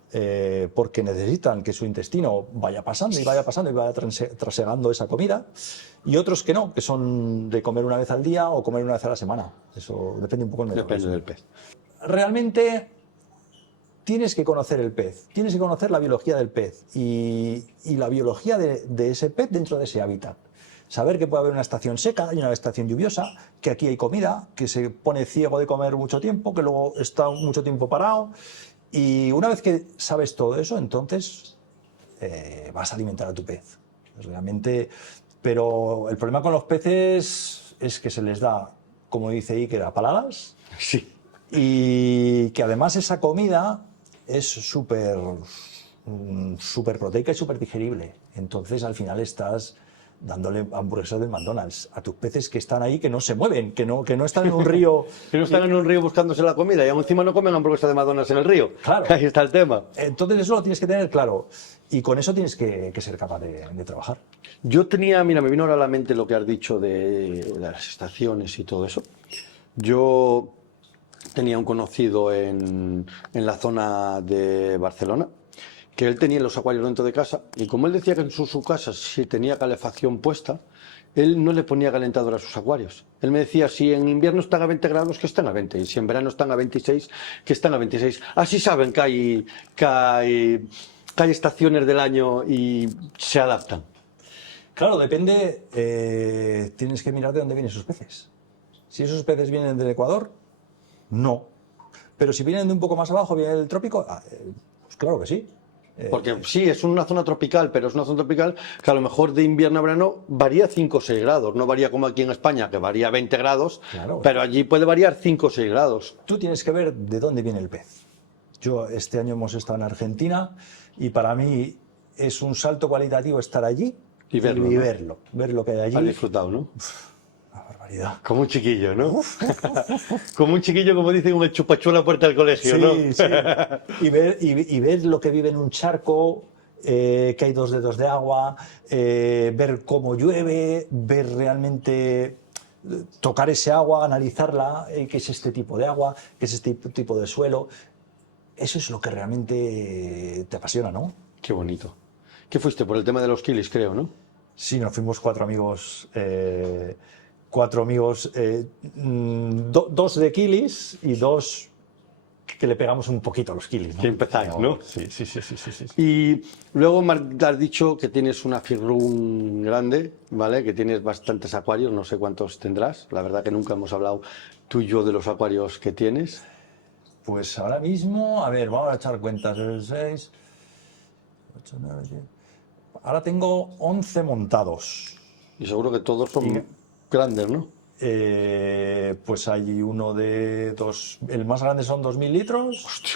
porque necesitan que su intestino vaya pasando y vaya trasegando esa comida, y otros que no, que son de comer una vez al día o comer una vez a la semana. Eso depende un poco del Depende metabolismo. del pez. Realmente tienes que conocer el pez, tienes que conocer la biología del pez y la biología de ese pez dentro de ese hábitat. Saber que puede haber una estación seca y una estación lluviosa, que aquí hay comida, que se pone ciego de comer mucho tiempo, que luego está mucho tiempo parado. Y una vez que sabes todo eso, entonces vas a alimentar a tu pez. Realmente, pero el problema con los peces es que se les da, como dice Iker, a paladas. Sí. Y que además esa comida es súper proteica y súper digerible. Entonces al final estás dándole hamburguesas del McDonald's a tus peces que están ahí, que no se mueven, que no están en un río. Que no están en un río buscándose la comida y aún encima no comen hamburguesas de McDonald's en el río. Claro. Ahí está el tema. Entonces eso lo tienes que tener claro y con eso tienes que ser capaz de trabajar. Yo tenía, mira, me vino ahora a la mente lo que has dicho de las estaciones y todo eso. Yo tenía un conocido en la zona de Barcelona, que él tenía los acuarios dentro de casa, y como él decía que en su casa si tenía calefacción puesta, él no le ponía calentador a sus acuarios. Él me decía, si en invierno están a 20 grados, que están a 20, y si en verano están a 26, que están a 26. Así saben que hay estaciones del año y se adaptan. Claro, depende, tienes que mirar de dónde vienen esos peces. Si esos peces vienen del Ecuador, no. Pero si vienen de un poco más abajo, viene del trópico, pues claro que sí. Porque sí, es una zona tropical, pero es una zona tropical que a lo mejor de invierno a verano varía 5 o 6 grados. No varía como aquí en España, que varía 20 grados, Claro. pero allí puede variar 5 o 6 grados. Tú tienes que ver de dónde viene el pez. Yo este año hemos estado en Argentina y para mí es un salto cualitativo estar allí Y verlo, ¿no? ver lo que hay allí. Has disfrutado, ¿no? Una barbaridad. Como un chiquillo, ¿no? Como un chiquillo, como dicen, un chupachú a la puerta del colegio, Sí, ¿no? sí. Y ver lo que vive en un charco, que hay 2 dedos de agua, ver cómo llueve, ver realmente, tocar ese agua, analizarla, qué es este tipo de agua, qué es este tipo de suelo. Eso es lo que realmente te apasiona, ¿no? Qué bonito. ¿Qué fuiste? Por el tema de los kilis, creo, ¿no? Sí, nos fuimos 4 amigos, 2 de kilis y 2 que le pegamos un poquito a los kilis, ¿no? Que empezáis, ¿no? Sí. Y luego me has dicho que tienes una firroom grande, ¿vale? Que tienes bastantes acuarios, no sé cuántos tendrás. La verdad que nunca hemos hablado tú y yo de los acuarios que tienes. Pues ahora mismo, a ver, vamos a echar cuentas. 6, 8, 9, 10. Ahora tengo 11 montados. Y seguro que todos son grandes, ¿no? Pues hay uno de 2, el más grande son 2.000 litros. Hostia.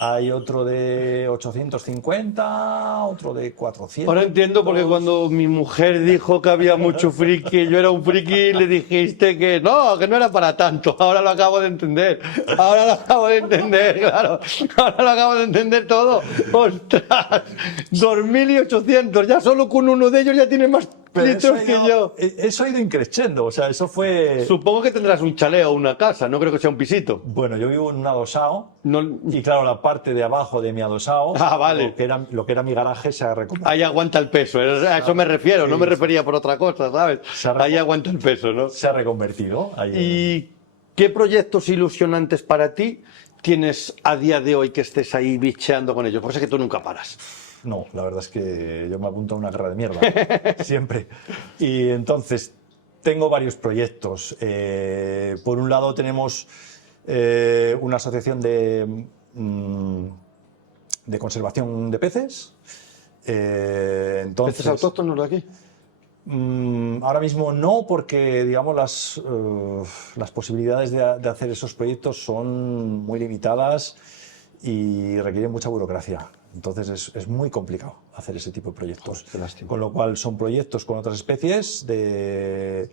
Hay otro de 850, otro de 400. Ahora entiendo porque cuando mi mujer dijo que había mucho friki, yo era un friki, le dijiste que no era para tanto. Ahora lo acabo de entender. Ahora lo acabo de entender, claro. Ahora lo acabo de entender todo. ¡Ostras! 2.800. Ya solo con uno de ellos ya tiene más litros que yo. Eso ha ido increciendo, o sea, eso fue... Supongo que tendrás un chalet o una casa, no creo que sea un pisito. Bueno, yo vivo en un adosado No... y claro, la parte de abajo de mi adosado, vale. lo que era mi garaje se ha recuperado. Ahí aguanta el peso, a eso me refiero, no me refería por otra cosa, ¿sabes? Ahí aguanta el peso, ¿no? Se ha reconvertido. Ahí ¿Y qué proyectos ilusionantes para ti tienes a día de hoy que estés ahí bicheando con ellos? Porque sé que tú nunca paras. No, la verdad es que yo me apunto a una guerra de mierda, siempre. Y entonces, tengo varios proyectos. Por un lado tenemos una asociación de conservación de peces. Entonces, ¿Peces autóctonos de aquí? Ahora mismo no, porque digamos las posibilidades de hacer esos proyectos son muy limitadas y requieren mucha burocracia. Entonces es muy complicado hacer ese tipo de proyectos. Qué lástima. Con lo cual son proyectos con otras especies de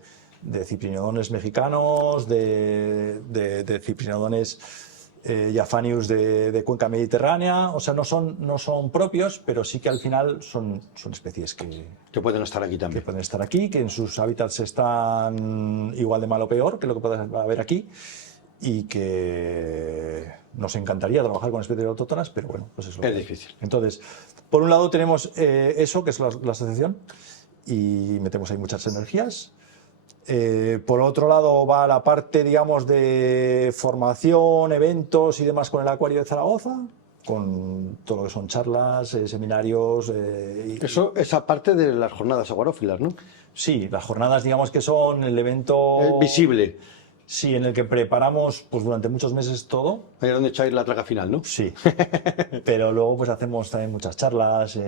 ciprinodones mexicanos, de ciprinodones Japhanius de cuenca mediterránea. O sea, no son propios, pero sí que al final son especies Que pueden estar aquí que también. pueden estar aquí, que en sus hábitats están igual de mal o peor que lo que puede haber aquí. y que nos encantaría trabajar con especies autóctonas, pero bueno, pues es lo que Es hay. difícil. Entonces, por un lado tenemos eso, que es la asociación, y metemos ahí muchas energías. Por otro lado va la parte, digamos, de formación, eventos y demás con el Acuario de Zaragoza, con todo lo que son charlas, seminarios. Eso es aparte de las jornadas aguarófilas, ¿no? Sí, las jornadas, digamos que son el evento Visible. Sí, en el que preparamos pues durante muchos meses todo. Ahí es donde echáis la traca final, ¿no? Sí, pero luego pues hacemos también muchas charlas,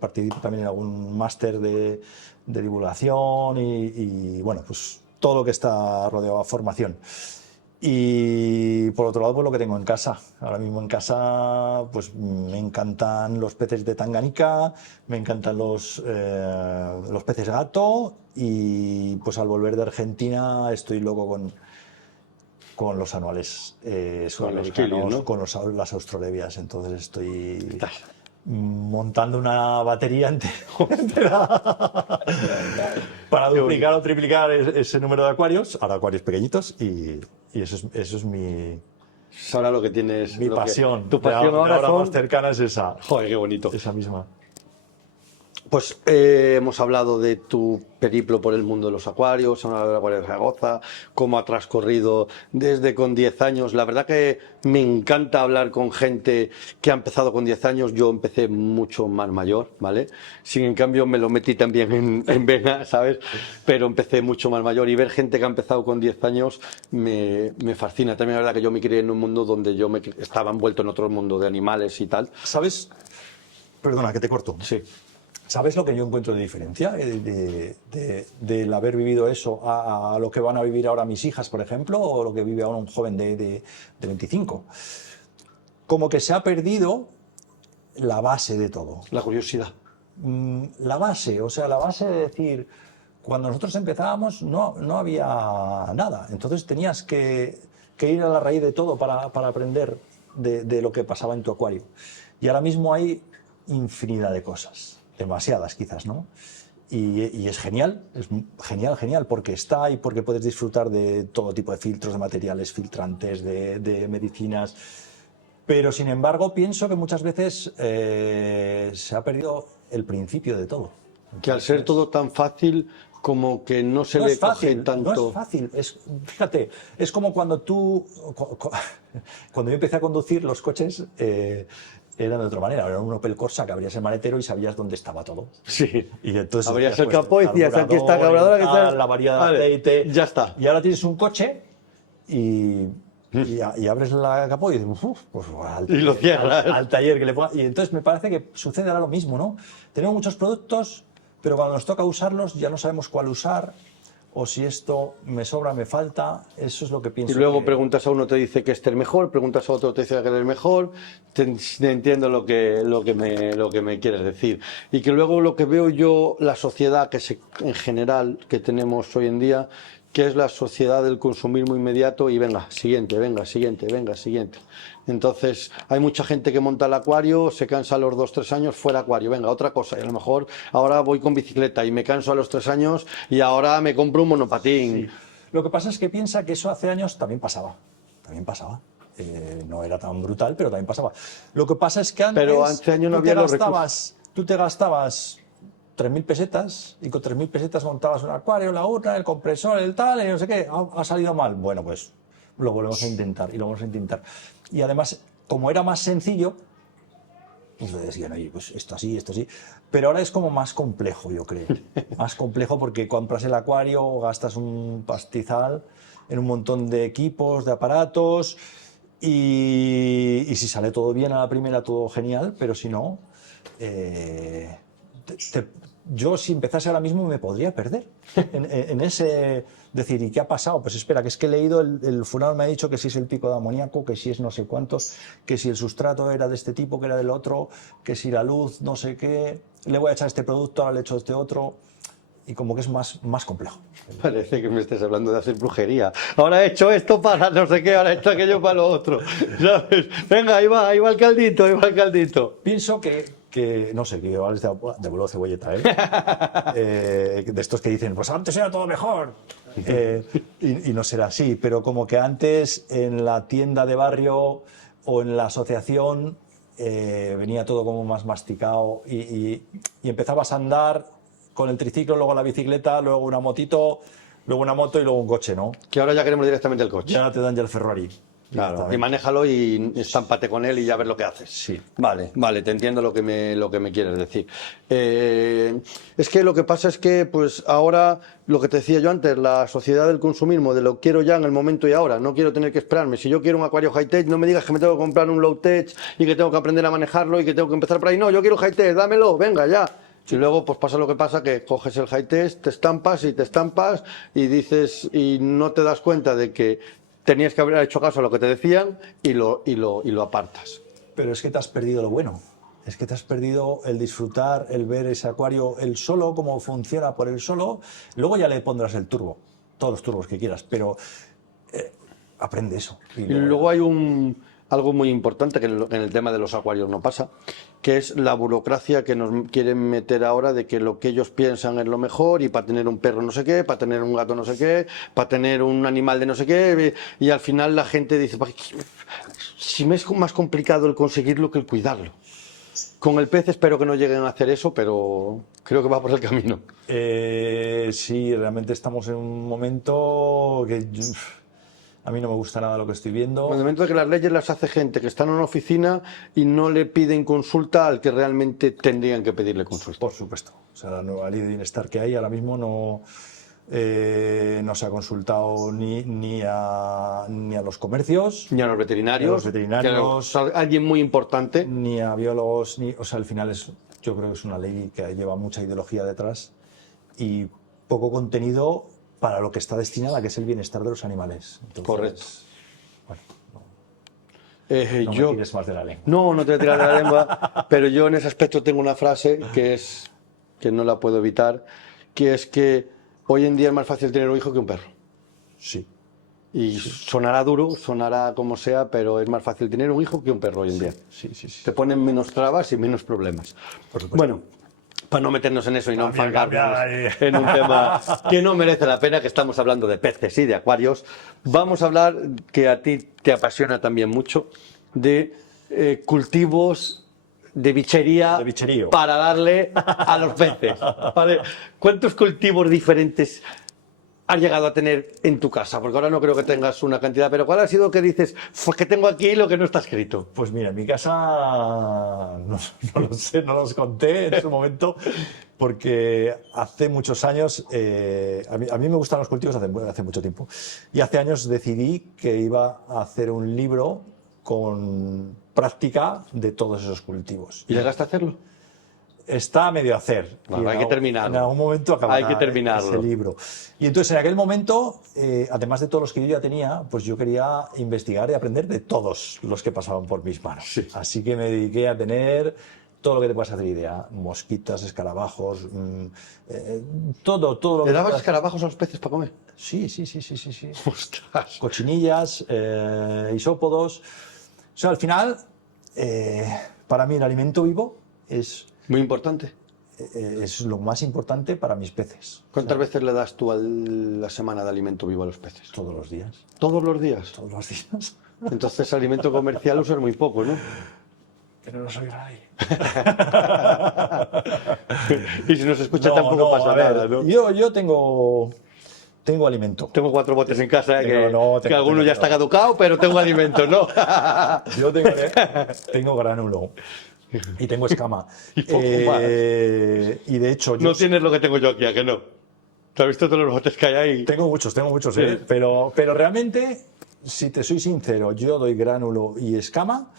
participo también en algún máster de divulgación y bueno, pues todo lo que está rodeado a formación. Y por otro lado, pues lo que tengo en casa. Ahora mismo en casa, pues me encantan los peces de Tanganica, me encantan los peces gato y pues al volver de Argentina estoy loco con los anuales sudamericanos, ¿no? con las austrolevias. Entonces estoy montando una batería entera para duplicar o triplicar ese número de acuarios, ahora acuarios pequeñitos, y eso es mi Ahora lo que tienes... mi pasión. Tu pasión de ahora ahora son... más cercana es esa. Joder, qué bonito. Esa misma. Pues hemos hablado de tu periplo por el mundo de los acuarios, hemos hablado del Acuario de Zaragoza, cómo ha transcurrido desde con 10 años. La verdad que me encanta hablar con gente que ha empezado con 10 años. Yo empecé mucho más mayor, ¿vale? Sin en cambio me lo metí también en vena, ¿sabes? Pero empecé mucho más mayor y ver gente que ha empezado con 10 años me fascina. También la verdad que yo me crié en un mundo donde yo estaba envuelto en otro mundo de animales y tal. ¿Sabes? Perdona, que te corto. Sí. ¿Sabes lo que yo encuentro de diferencia del haber vivido eso a lo que van a vivir ahora mis hijas, por ejemplo, o lo que vive ahora un joven de 25? Como que se ha perdido la base de todo. La curiosidad. La base, o sea, la base de decir, cuando nosotros empezábamos no había nada, entonces tenías que ir a la raíz de todo para aprender de lo que pasaba en tu acuario. Y ahora mismo hay infinidad de cosas. Demasiadas quizás, ¿no? Y es genial, genial, porque está y porque puedes disfrutar de todo tipo de filtros, de materiales filtrantes, de medicinas. Pero sin embargo pienso que muchas veces se ha perdido el principio de todo. Entonces, Que al ser todo tan fácil, como que no se le coge tanto... No es fácil, fíjate, es como cuando cuando yo empecé a conducir los coches, eran de otra manera, era un Opel Corsa que abrías el maletero y sabías dónde estaba todo. Sí. Y entonces abrías el capó y decías, aquí está el carburador, aquí está la variedad vale, de aceite. Ya está. Y ahora tienes un coche y abres la capó y dices, pues Y lo cierras. al taller que le ponga. Y entonces me parece que sucede ahora lo mismo, ¿no? Tenemos muchos productos, pero cuando nos toca usarlos ya no sabemos cuál usar, o si esto me sobra, me falta. Eso es lo que pienso. Y luego preguntas a uno, te dice que este es mejor, preguntas a otro, te dice que es mejor. Te entiendo lo que me quieres decir. Y que luego lo que veo yo, la sociedad en general que tenemos hoy en día, que es la sociedad del consumismo inmediato y venga, siguiente, venga, siguiente, venga, siguiente. Entonces, hay mucha gente que monta el acuario, se cansa a los 2-3 años, fuera acuario, venga, otra cosa. Y a lo mejor ahora voy con bicicleta y me canso a los 3 años y ahora me compro un monopatín. Sí. Lo que pasa es que piensa que eso hace años también pasaba. No era tan brutal, pero también pasaba. Lo que pasa es que antes, pero hace años no había los recursos. Tú te gastabas 3.000 pesetas y con 3.000 pesetas montabas un acuario, la urna, el compresor, el tal, y no sé qué. Ha salido mal. Bueno, pues lo volvemos a intentar y lo vamos a intentar. Y además, como era más sencillo, pues le decían, oye, pues esto así, esto así. Pero ahora es como más complejo, yo creo. Más complejo porque compras el acuario, gastas un pastizal en un montón de equipos, de aparatos, y si sale todo bien a la primera, todo genial, pero si no, yo si empezase ahora mismo me podría perder en ese decir, ¿y qué ha pasado? Pues espera, que es que he leído, el fulano me ha dicho que si es el pico de amoníaco, que si es no sé cuántos, que si el sustrato era de este tipo, que era del otro, que si la luz, no sé qué, le voy a echar este producto, ahora le echo este otro, y como que es más complejo. Parece que me estés hablando de hacer brujería. Ahora he hecho esto para no sé qué, ahora he hecho aquello para lo otro. ¿Sabes? Venga, ahí va el caldito, ahí va el caldito. Pienso que que no sé, que igual es de abuelo cebolleta, de estos que dicen, pues antes era todo mejor, y no será así, pero como que antes en la tienda de barrio o en la asociación venía todo como más masticado y empezabas a andar con el triciclo, luego la bicicleta, luego una motito, luego una moto y luego un coche, ¿no? Que ahora ya queremos directamente el coche. Ya te dan ya el Ferrari. Claro, y manéjalo y estámpate con él y ya ver lo que haces. Sí. Vale, te entiendo lo que me quieres decir. Es que lo que pasa es que, pues ahora, lo que te decía yo antes, la sociedad del consumismo, de lo quiero ya en el momento y ahora, no quiero tener que esperarme. Si yo quiero un acuario high-tech, no me digas que me tengo que comprar un low-tech y que tengo que aprender a manejarlo y que tengo que empezar por ahí. No, yo quiero high-tech, dámelo, venga, ya. Y luego pues pasa lo que pasa, que coges el high-tech, te estampas y dices, y no te das cuenta de que tenías que haber hecho caso a lo que te decían y lo apartas. Pero es que te has perdido lo bueno. Es que te has perdido el disfrutar, el ver ese acuario, el solo, cómo funciona por el solo. Luego ya le pondrás el turbo, todos los turbos que quieras, pero aprende eso. Y luego hay algo muy importante que en el tema de los acuarios no pasa, que es la burocracia que nos quieren meter ahora de que lo que ellos piensan es lo mejor y para tener un perro no sé qué, para tener un gato no sé qué, para tener un animal de no sé qué, y al final la gente dice, si me es más complicado el conseguirlo que el cuidarlo. Con el pez espero que no lleguen a hacer eso, pero creo que va por el camino. Sí, realmente estamos en un momento que a mí no me gusta nada lo que estoy viendo. En el momento de que las leyes las hace gente que está en una oficina y no le piden consulta al que realmente tendrían que pedirle consulta. Por supuesto. O sea, la nueva ley de bienestar que hay ahora mismo no se ha consultado ni a los comercios, ni a los veterinarios, que alguien muy importante, ni a biólogos, o sea, al final yo creo que es una ley que lleva mucha ideología detrás y poco contenido para lo que está destinada, que es el bienestar de los animales. Entonces, correcto. Bueno, no me tires más de la lengua. No te voy a tirar de la lengua, pero yo en ese aspecto tengo una frase que no la puedo evitar, que es que hoy en día es más fácil tener un hijo que un perro. Sí. Y sonará duro, sonará como sea, pero es más fácil tener un hijo que un perro hoy en día. Sí. Te ponen menos trabas y menos problemas. Por supuesto. Bueno, para no meternos en eso y no enfangarnos en un tema que no merece la pena, que estamos hablando de peces y de acuarios, vamos a hablar, que a ti te apasiona también mucho, de cultivos de bichería para darle a los peces. ¿Vale? ¿Cuántos cultivos diferentes has llegado a tener en tu casa? Porque ahora no creo que tengas una cantidad, pero ¿cuál ha sido que dices, pues que tengo aquí lo que no está escrito? Pues mira, en mi casa no lo sé, no los conté en su momento, porque hace muchos años, a mí me gustan los cultivos hace mucho tiempo, y hace años decidí que iba a hacer un libro con práctica de todos esos cultivos. ¿Y llegaste a hacerlo? Está a medio hacer. Bueno, hay que terminarlo. En algún momento acabará hay que terminarlo. ese libro. Y entonces en aquel momento, además de todos los que yo ya tenía, pues yo quería investigar y aprender de todos los que pasaban por mis manos. Sí. Así que me dediqué a tener todo lo que te puedas hacer idea. Mosquitas, escarabajos, todo lo que... ¿Le dabas escarabajos a los peces para comer? Sí. Ostras. Cochinillas, isópodos. O sea, al final, para mí el alimento vivo es... Muy importante. Es lo más importante para mis peces. ¿Cuántas veces le das tú a la semana de alimento vivo a los peces? Todos los días. ¿Todos los días? Todos los días. Entonces alimento comercial usas muy poco, ¿no? Pero no soy nadie. Y si nos escucha tampoco pasa nada, ¿no? Yo tengo alimento. Tengo 4 botes en casa, que alguno ya está caducado, pero tengo alimento, ¿no? Yo tengo gránulo. Y tengo escama. Y poco más. Y de hecho... No tienes lo que tengo yo aquí, ¿a que no? ¿Te has visto todos los botes que hay ahí? Tengo muchos, ¿Sí? Pero realmente, si te soy sincero, yo doy gránulo y escama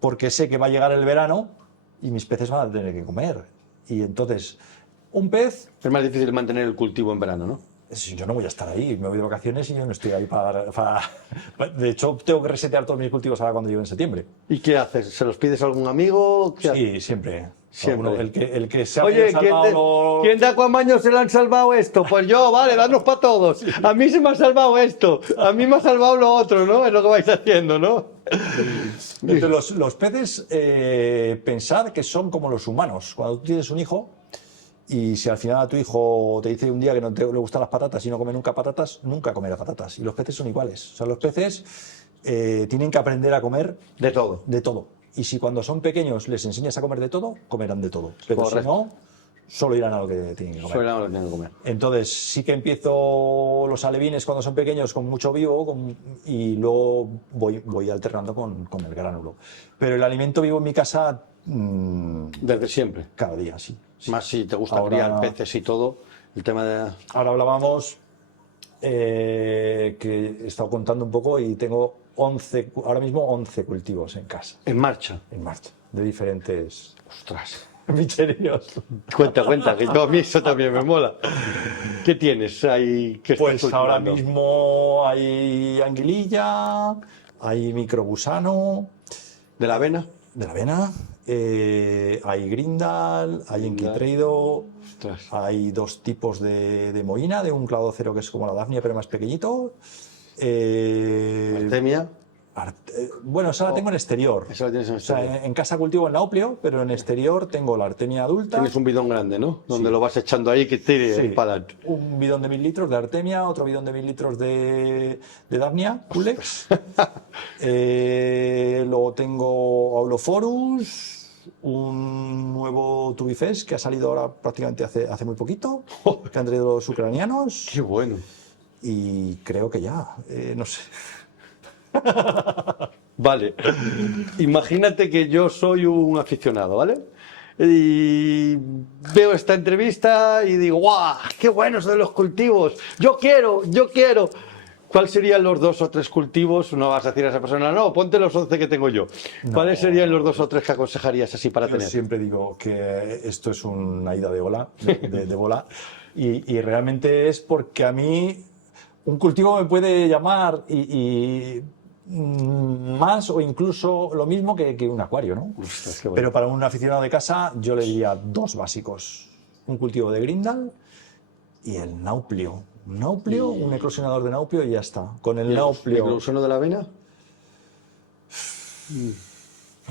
porque sé que va a llegar el verano y mis peces van a tener que comer. Y entonces, un pez... Es más difícil mantener el cultivo en verano, ¿no? Yo no voy a estar ahí, me voy de vacaciones y yo no estoy ahí para... De hecho, tengo que resetear todos mis cultivos ahora cuando llegue en septiembre. ¿Y qué haces? ¿Se los pides a algún amigo? Sí, siempre. Siempre. El que se ha Oye, salvado... ¿quién de Aquamaño se le han salvado esto? Pues yo, vale, danos para todos. A mí se me ha salvado esto, a mí me ha salvado lo otro, ¿no? Es lo que vais haciendo, ¿no? Entonces, los peces, pensad que son como los humanos. Cuando tú tienes un hijo, y si al final a tu hijo te dice un día que no le gustan las patatas y no come nunca patatas, nunca comerá patatas. Y los peces son iguales. O sea, los peces tienen que aprender a comer De todo. de todo. Y si cuando son pequeños les enseñas a comer de todo, comerán de todo. Pero si Correcto. no, solo irán a lo que tienen que comer. Suena lo que tengo que comer. Entonces sí que empiezo los alevines cuando son pequeños con mucho vivo y luego voy alternando con el gránulo. Pero el alimento vivo en mi casa Desde siempre. cada día, sí. Sí. Más si te gusta Ahora- criar peces y todo, el tema de... Ahora hablábamos que he estado contando un poco y tengo ahora mismo 11 cultivos en casa, En marcha. en marcha, de diferentes Ostras. bicheríos. Cuenta, que a mí eso también me mola. ¿Qué tienes ahí que estás Pues ahora cultivando? mismo hay anguililla, hay microgusano ¿De la avena? de la avena, hay grindal, hay enquitreido, Ostras. hay dos tipos de moina, de un clado cero que es como la Daphnia pero más pequeñito. Artemia. Bueno, esa la tengo en exterior. Esa la tienes en O sea, exterior. en casa cultivo el nauplio, pero en exterior tengo la Artemia adulta. Tienes un bidón grande, ¿no? Donde lo vas echando ahí que tire Sí, para adelante. un bidón de 1000 litros de Artemia, otro bidón de 1000 litros de Daphnia, Culex. Luego tengo Aulophorus, un nuevo Tubifex que ha salido ahora prácticamente hace muy poquito, que han traído los ucranianos. Qué bueno. Y creo que ya, no sé. Vale. Imagínate que yo soy un aficionado, ¿vale? Y veo esta entrevista y digo, ¡guau! ¡Qué buenos de los cultivos! ¡Yo quiero! ¡Yo quiero! ¿Cuáles serían los 2 o 3 cultivos? No vas a decir a esa persona, no, ponte los 11 que tengo yo. ¿Cuáles serían los 2 o 3 que aconsejarías así para Yo tener? siempre digo que esto es una ida de bola, de bola, y realmente es porque a mí un cultivo me puede llamar más o incluso lo mismo que un acuario, ¿no? Ostras, qué bueno. Pero para un aficionado de casa yo le diría 2 básicos. Un cultivo de grindal y el nauplio. Un eclosionador de nauplio y ya está. Con el nauplio. ¿El gusano de la avena?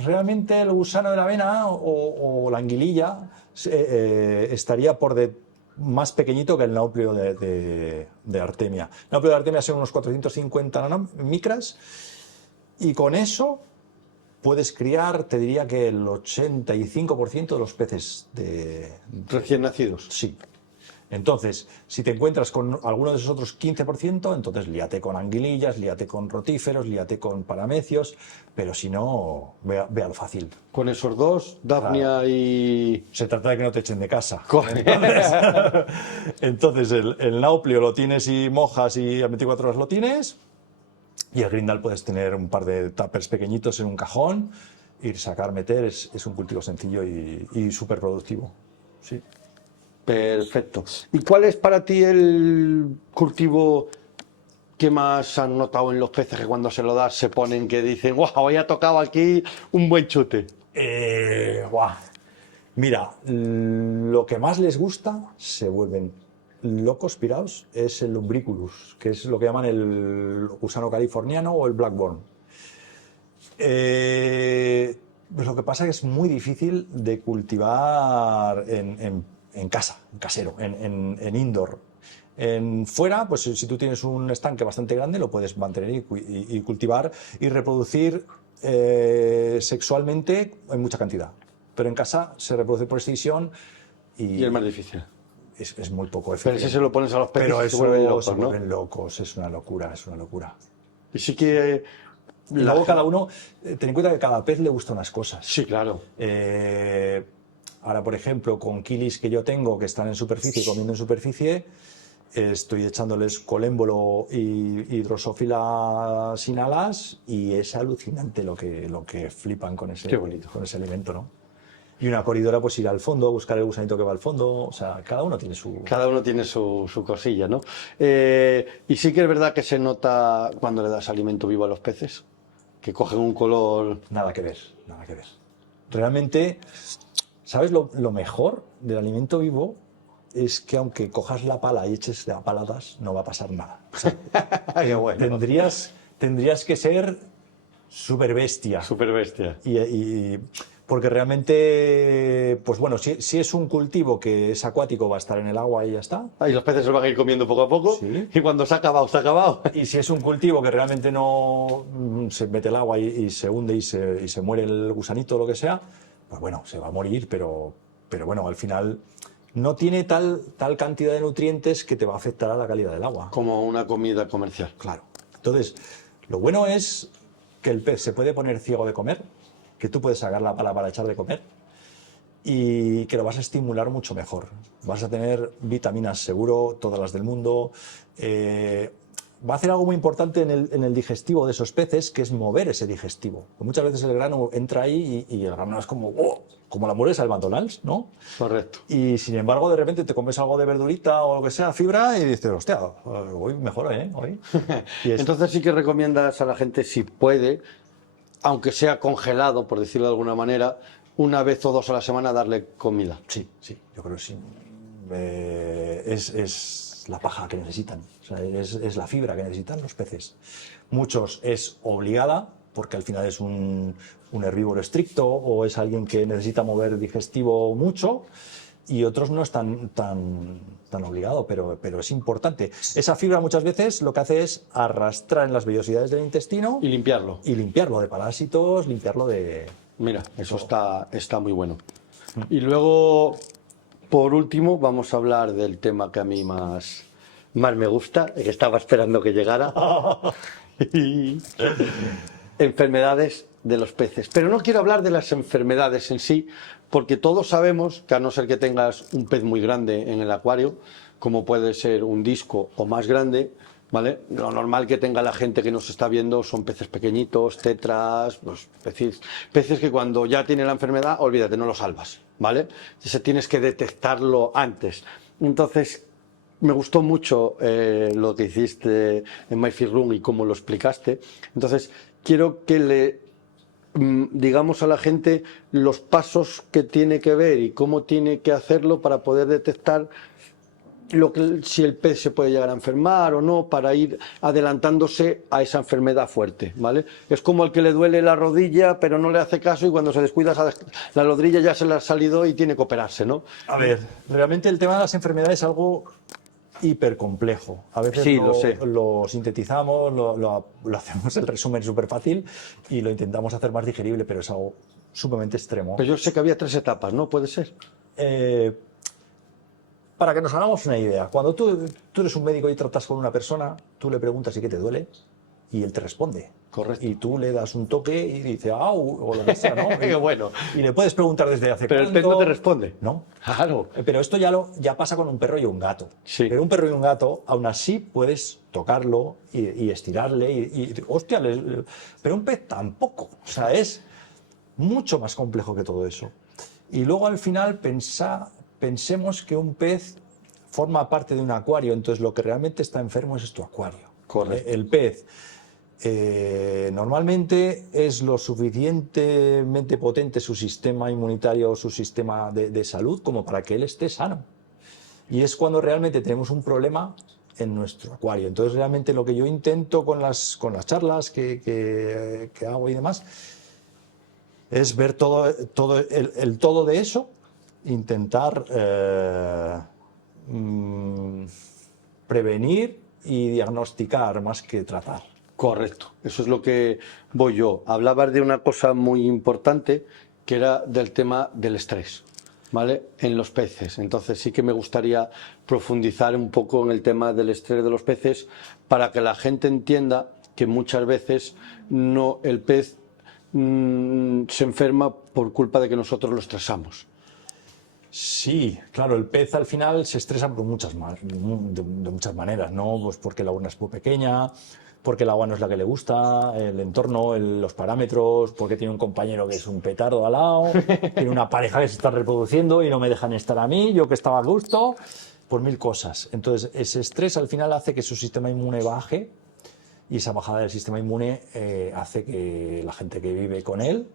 Realmente el gusano de la avena o la anguililla estaría más pequeñito que el nauplio de Artemia. El nauplio de Artemia son unos 450 micras y con eso puedes criar, te diría que el 85% de los peces Recién nacidos. Sí. Entonces, si te encuentras con alguno de esos otros 15%, entonces líate con anguilillas, líate con rotíferos, líate con paramecios, pero si no, ve a lo fácil. Con esos 2, Daphnia y... Se trata de que no te echen de casa. Correcto. Entonces el nauplio lo tienes y mojas y a 24 horas lo tienes. Y el grindal puedes tener un par de tuppers pequeñitos en un cajón, ir, sacar, meter. Es un cultivo sencillo y súper productivo. Sí. Perfecto. ¿Y cuál es para ti el cultivo que más han notado en los peces que cuando se lo das se ponen que dicen, ¡guau! Hoy ha tocado aquí un buen chute. Guau. Mira, lo que más les gusta, se vuelven locos, pirados, es el Lumbriculus, que es lo que llaman el gusano californiano o el Blackburn. Pues lo que pasa es que es muy difícil de cultivar en casa, en casero, en indoor. Fuera, pues si tú tienes un estanque bastante grande, lo puedes mantener y cultivar y reproducir sexualmente en mucha cantidad. Pero en casa se reproduce por extinción Y es más difícil. es muy poco Pero eficiente. si se lo pones a los peces Pero se eso vuelven locos, se ¿no? vuelven locos, es una locura, es una locura. Y sí que... Y luego cada uno, ten en cuenta que cada pez le gustan unas cosas. Sí, claro. Ahora, por ejemplo, con kilis que yo tengo que están en superficie, comiendo en superficie, estoy echándoles colémbolo y drosófila sin alas y es alucinante lo que flipan con Qué bonito. con ese alimento, ¿no? Y una coridora, pues ir al fondo, buscar el gusanito que va al fondo, o sea, cada uno tiene su... Cada uno tiene su cosilla, ¿no? Y sí que es verdad que se nota cuando le das alimento vivo a los peces, que cogen un color... Nada que ver, nada que ver. Realmente, ¿sabes lo mejor del alimento vivo? Es que aunque cojas la pala y eches de a paladas, no va a pasar nada. O sea, Qué bueno. tendrías que ser súper bestia. Súper bestia. Porque realmente, pues bueno, si es un cultivo que es acuático, va a estar en el agua y ya está. Y los peces se van a ir comiendo poco a poco. Sí. Y cuando se ha acabado, se ha acabado. Y si es un cultivo que realmente no se mete el agua y se hunde y se muere el gusanito o lo que sea, pues bueno, se va a morir, pero bueno, al final no tiene tal cantidad de nutrientes que te va a afectar a la calidad del agua. Como una comida comercial. Claro. Entonces, lo bueno es que el pez se puede poner ciego de comer, que tú puedes sacar la pala para echar de comer y que lo vas a estimular mucho mejor. Vas a tener vitaminas seguro, todas las del mundo. Va a hacer algo muy importante en el digestivo de esos peces, que es mover ese digestivo. Muchas veces el grano entra ahí y el grano es como, ¡oh!, como la hamburguesa del McDonald's, ¿no? Correcto. Y sin embargo, de repente te comes algo de verdurita o lo que sea, fibra, y dices, hostia, hoy mejor, ¿eh? Hoy. Entonces sí que recomiendas a la gente, si puede, aunque sea congelado, por decirlo de alguna manera, una vez o dos a la semana darle comida. Sí, yo creo que sí. Es la paja que necesitan, o sea, es la fibra que necesitan los peces. Muchos es obligada, porque al final es un herbívoro estricto o es alguien que necesita mover digestivo mucho, y otros no es tan obligado, pero es importante. Esa fibra muchas veces lo que hace es arrastrar en las vellosidades del intestino Y limpiarlo. de parásitos, limpiarlo de... Mira, eso está muy bueno. Y luego, por último, vamos a hablar del tema que a mí más me gusta, que estaba esperando que llegara. Enfermedades de los peces. Pero no quiero hablar de las enfermedades en sí, porque todos sabemos que, a no ser que tengas un pez muy grande en el acuario, como puede ser un disco o más grande, ¿vale? Lo normal que tenga la gente que nos está viendo son peces pequeñitos, tetras, pues peces que cuando ya tienen la enfermedad, olvídate, no lo salvas, ¿vale? Entonces tienes que detectarlo antes. Entonces, me gustó mucho lo que hiciste en My Fish Room y cómo lo explicaste. Entonces, quiero que digamos a la gente los pasos que tiene que ver y cómo tiene que hacerlo para poder detectar si el pez se puede llegar a enfermar o no, para ir adelantándose a esa enfermedad fuerte, ¿vale? Es como al que le duele la rodilla pero no le hace caso y cuando se descuida la rodilla ya se le ha salido y tiene que operarse, ¿no? A ver, realmente el tema de las enfermedades es algo hipercomplejo. A veces sí, lo sé. Lo sintetizamos, lo hacemos el resumen súper fácil y lo intentamos hacer más digerible, pero es algo sumamente extremo. Pero yo sé que había 3 etapas, ¿no? ¿Puede ser? Para que nos hagamos una idea, cuando tú eres un médico y tratas con una persona, tú le preguntas si qué te duele y él te responde. Correcto. Y tú le das un toque y dice, ¡au!, o lo que sea, ¿no? Qué bueno. Y le puedes preguntar desde hace Pero cuánto. el pez no te responde. No. Claro. Pero esto ya pasa con un perro y un gato. Sí. Pero un perro y un gato, aún así puedes tocarlo y estirarle y hostia, pero un pez tampoco. O sea, es mucho más complejo que todo eso. Y luego al final pensemos que un pez forma parte de un acuario, entonces lo que realmente está enfermo es tu acuario. Correcto. El pez normalmente es lo suficientemente potente su sistema inmunitario o su sistema de salud como para que él esté sano. Y es cuando realmente tenemos un problema en nuestro acuario. Entonces realmente lo que yo intento con las charlas que hago y demás es ver el todo de eso, intentar prevenir y diagnosticar más que tratar. Correcto, eso es lo que voy yo. Hablabas de una cosa muy importante, que era del tema del estrés, ¿vale? En los peces. Entonces sí que me gustaría profundizar un poco en el tema del estrés de los peces para que la gente entienda que muchas veces el pez se enferma por culpa de que nosotros lo estresamos. Sí, claro, el pez al final se estresa de muchas maneras, ¿no? Pues porque la urna es muy pequeña, porque el agua no es la que le gusta, el entorno, los parámetros, porque tiene un compañero que es un petardo al lado, tiene una pareja que se está reproduciendo y no me dejan estar a mí, yo que estaba a gusto, por 1000 cosas. Entonces, ese estrés al final hace que su sistema inmune baje y esa bajada del sistema inmune hace que la gente que vive con él,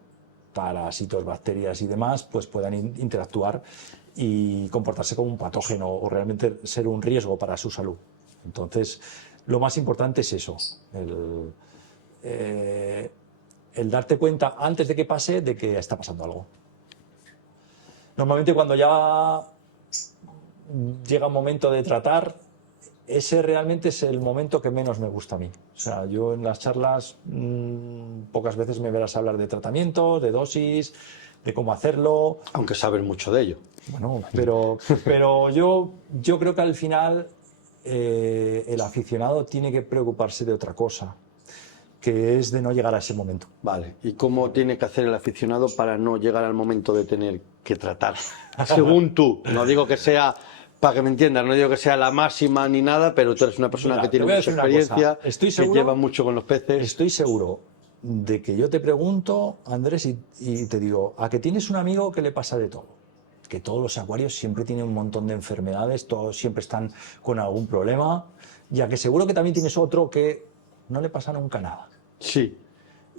parásitos, bacterias y demás, pues puedan interactuar y comportarse como un patógeno o realmente ser un riesgo para su salud. Entonces, lo más importante es eso, el darte cuenta antes de que pase de que está pasando algo. Normalmente cuando ya llega un momento de tratar, ese realmente es el momento que menos me gusta a mí. O sea, yo en las charlas pocas veces me verás hablar de tratamientos, de dosis, de cómo hacerlo. Aunque sabes mucho de ello. Bueno, pero yo creo que al final el aficionado tiene que preocuparse de otra cosa, que es de no llegar a ese momento. Vale, ¿y cómo tiene que hacer el aficionado para no llegar al momento de tener que tratar? Según tú, no digo que sea, para que me entiendas, no digo que sea la máxima ni nada, pero tú eres una persona que tiene mucha experiencia, que lleva mucho con los peces. Estoy seguro de que yo te pregunto, Andrés, y te digo, ¿a que tienes un amigo que le pasa de todo? Que todos los acuarios siempre tienen un montón de enfermedades, todos siempre están con algún problema, ya que seguro que también tienes otro que no le pasa nunca nada. Sí.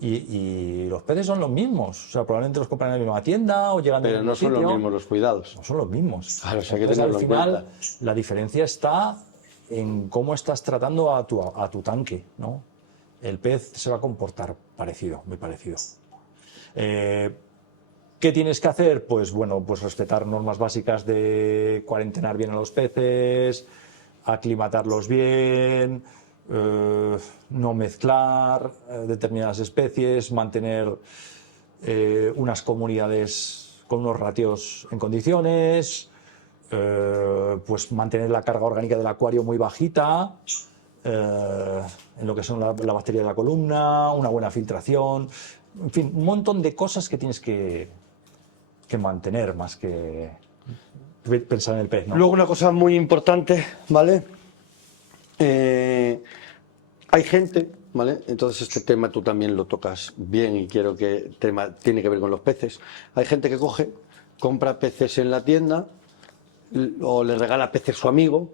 Y los peces son los mismos, o sea, probablemente los compran en la misma tienda o llegan Pero del no mismo son los sitio. mismos los cuidados. No son los mismos. Claro, o sea, hay que Entonces, tenerlo al en final, cuenta. la diferencia está en cómo estás tratando a tu tanque, ¿no? El pez se va a comportar parecido, muy parecido. ¿Qué tienes que hacer? Pues bueno, pues respetar normas básicas de cuarentenar bien a los peces, aclimatarlos bien, no mezclar determinadas especies, mantener unas comunidades con unos ratios en condiciones, pues mantener la carga orgánica del acuario muy bajita, en lo que son la bacteria de la columna, una buena filtración, en fin, un montón de cosas que tienes que mantener más que pensar en el pez, ¿no? Luego una cosa muy importante, ¿vale? Hay gente, ¿vale? Entonces este tema tú también lo tocas bien y quiero que el tema tiene que ver con los peces. Hay gente que coge, compra peces en la tienda o le regala peces a su amigo,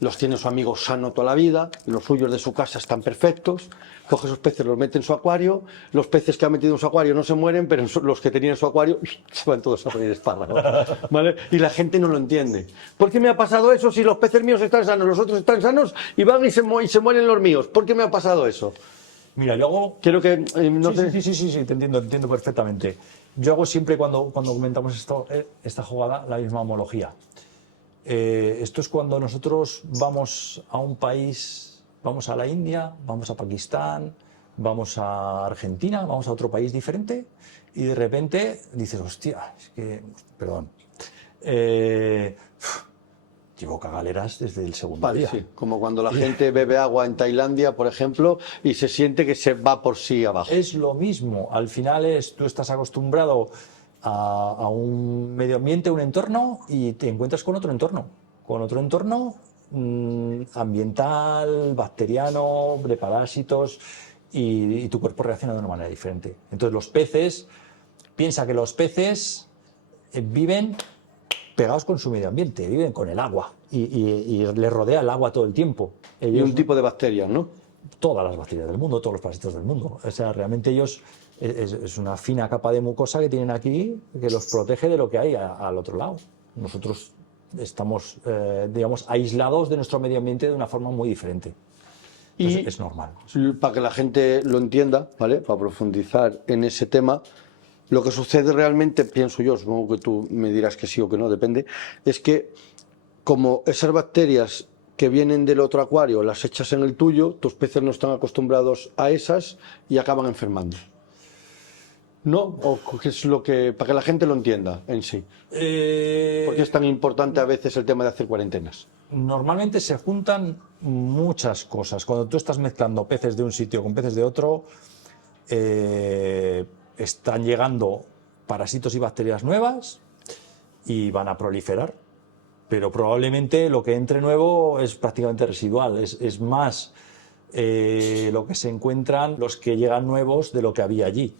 los tiene su amigo sano toda la vida, los suyos de su casa están perfectos, coge esos peces, los mete en su acuario, los peces que ha metido en su acuario no se mueren, pero los que tenía en su acuario se van todos a freír espárragos, ¿vale? Y la gente no lo entiende. ¿Por qué me ha pasado eso si los peces míos están sanos, los otros están sanos y van y se mueren los míos? ¿Por qué me ha pasado eso? Mira, yo hago... Quiero que... Sí, te entiendo perfectamente. Yo hago siempre cuando comentamos esta jugada la misma homología. Esto es cuando nosotros vamos a un país, vamos a la India, vamos a Pakistán, vamos a Argentina, vamos a otro país diferente y de repente dices, hostia, es que, perdón, llevo cagaleras desde el segundo día. Sí, como cuando la gente bebe agua en Tailandia, por ejemplo, y se siente que se va por sí abajo. Es lo mismo, al final tú estás acostumbrado a un medio ambiente, un entorno, y te encuentras con otro entorno ambiental, bacteriano, de parásitos, y tu cuerpo reacciona de una manera diferente. Entonces los peces, piensa que los peces viven pegados con su medio ambiente, viven con el agua, y les rodea el agua todo el tiempo. Y un tipo de bacterias, ¿no? Todas las bacterias del mundo, todos los parásitos del mundo. O sea, realmente ellos... Es una fina capa de mucosa que tienen aquí que los protege de lo que hay al otro lado. Nosotros estamos, digamos, aislados de nuestro medio ambiente de una forma muy diferente. Entonces, Y es normal. para que la gente lo entienda, ¿vale? Para profundizar en ese tema, lo que sucede realmente, pienso yo, supongo que tú me dirás que sí o que no, depende, es que como esas bacterias que vienen del otro acuario las echas en el tuyo, tus peces no están acostumbrados a esas y acaban enfermando. ¿No? ¿O qué es lo que, para que la gente lo entienda en sí? ¿Por qué es tan importante a veces el tema de hacer cuarentenas? Normalmente se juntan muchas cosas. Cuando tú estás mezclando peces de un sitio con peces de otro, están llegando parásitos y bacterias nuevas y van a proliferar. Pero probablemente lo que entre nuevo es prácticamente residual. Es más lo que se encuentran los que llegan nuevos de lo que había allí.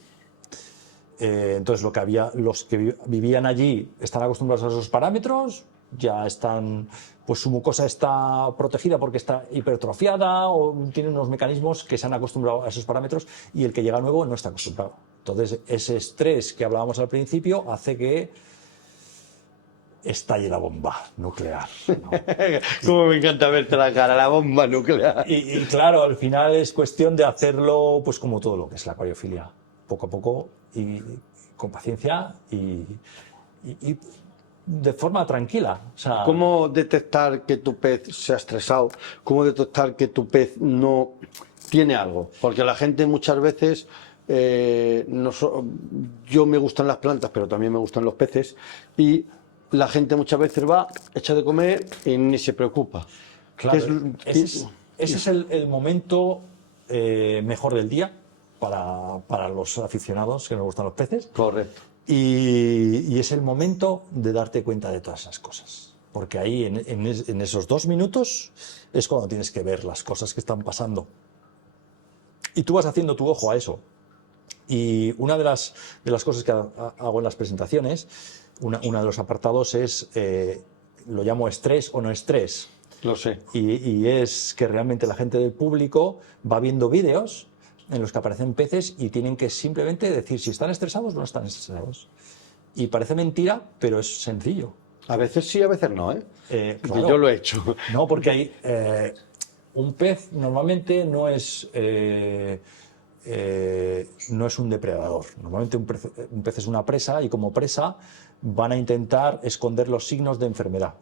Entonces los que vivían allí están acostumbrados a esos parámetros, ya están, pues su mucosa está protegida porque está hipertrofiada o tiene unos mecanismos que se han acostumbrado a esos parámetros, y el que llega nuevo no está acostumbrado. Entonces ese estrés que hablábamos al principio hace que estalle la bomba nuclear, ¿no? Cómo me encanta verte la cara, la bomba nuclear. Y claro, al final es cuestión de hacerlo pues como todo lo que es la acuariofilia. poco a poco y con paciencia y de forma tranquila. O sea, ¿Cómo detectar que tu pez se ha estresado? ¿Cómo detectar que tu pez no tiene algo? Porque la gente muchas veces, yo me gustan las plantas, pero también me gustan los peces, y la gente muchas veces va, echa de comer y ni se preocupa. claro, ¿Qué ese es el momento mejor del día para los aficionados que nos gustan los peces. Correcto. Y es el momento de darte cuenta de todas esas cosas. Porque ahí, en esos 2 minutos, es cuando tienes que ver las cosas que están pasando. Y tú vas haciendo tu ojo a eso. Y una de las cosas que hago en las presentaciones, uno de los apartados es, lo llamo estrés o no estrés. Lo sé. Y es que realmente la gente del público va viendo vídeos en los que aparecen peces y tienen que simplemente decir si están estresados o no están estresados. Y parece mentira, pero es sencillo. A veces sí, a veces no, ¿eh? Claro. Yo lo he hecho. No, porque hay, un pez normalmente no es un depredador. Normalmente un pez es una presa y como presa van a intentar esconder los signos de enfermedad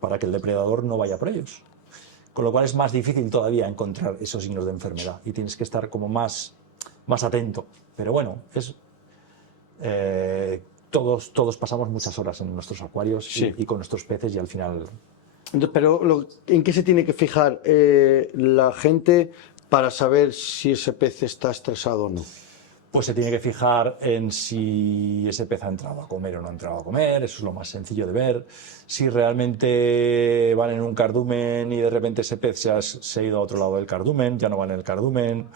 para que el depredador no vaya por ellos. Con lo cual es más difícil todavía encontrar esos signos de enfermedad y tienes que estar como más atento. Pero bueno, todos pasamos muchas horas en nuestros acuarios Sí. y con nuestros peces y al final... Entonces, pero ¿en qué se tiene que fijar la gente para saber si ese pez está estresado o no? Pues se tiene que fijar en si ese pez ha entrado a comer o no ha entrado a comer, eso es lo más sencillo de ver. Si realmente van en un cardumen y de repente ese pez se ha ido a otro lado del cardumen, ya no va en el cardumen.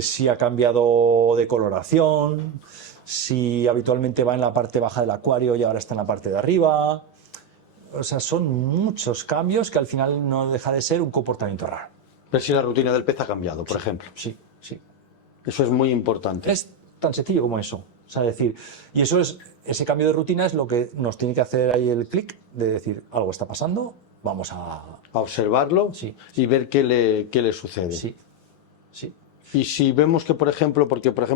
Si ha cambiado de coloración, si habitualmente va en la parte baja del acuario y ahora está en la parte de arriba. O sea, son muchos cambios que al final no deja de ser un comportamiento raro. Ver si la rutina del pez ha cambiado, por ejemplo. Sí, sí. Eso es muy importante. Es tan sencillo como eso. O sea, decir, y ese cambio de rutina es lo que nos tiene que hacer ahí el clic de decir, algo está pasando, vamos a... A observarlo Sí. y ver qué le sucede. Sí, sí. Y si vemos que, por ejemplo,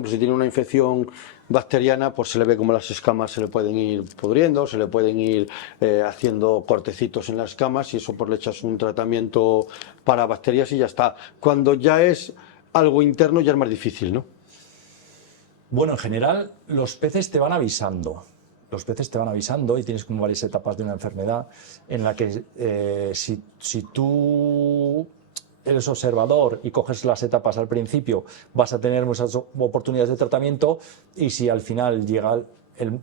si tiene una infección bacteriana, pues se le ve como las escamas se le pueden ir pudriendo, se le pueden ir haciendo cortecitos en las escamas y eso pues le echas un tratamiento para bacterias y ya está. Cuando ya es algo interno ya es más difícil, ¿no? Bueno, en general los peces te van avisando. Los peces te van avisando y tienes como varias etapas de una enfermedad en la que si tú eres observador y coges las etapas al principio, vas a tener muchas oportunidades de tratamiento y si al final llega el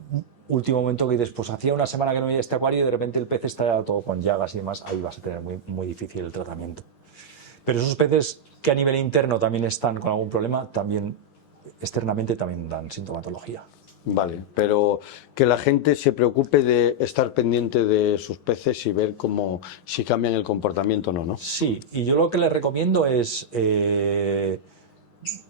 último momento que dices, pues hacía una semana que no veía este acuario y de repente el pez está todo con llagas y demás, ahí vas a tener muy, muy difícil el tratamiento. Pero esos peces que a nivel interno también están con algún problema, también externamente también dan sintomatología. Vale, pero que la gente se preocupe de estar pendiente de sus peces y ver si cambian el comportamiento o no, ¿no? Sí, y yo lo que les recomiendo es,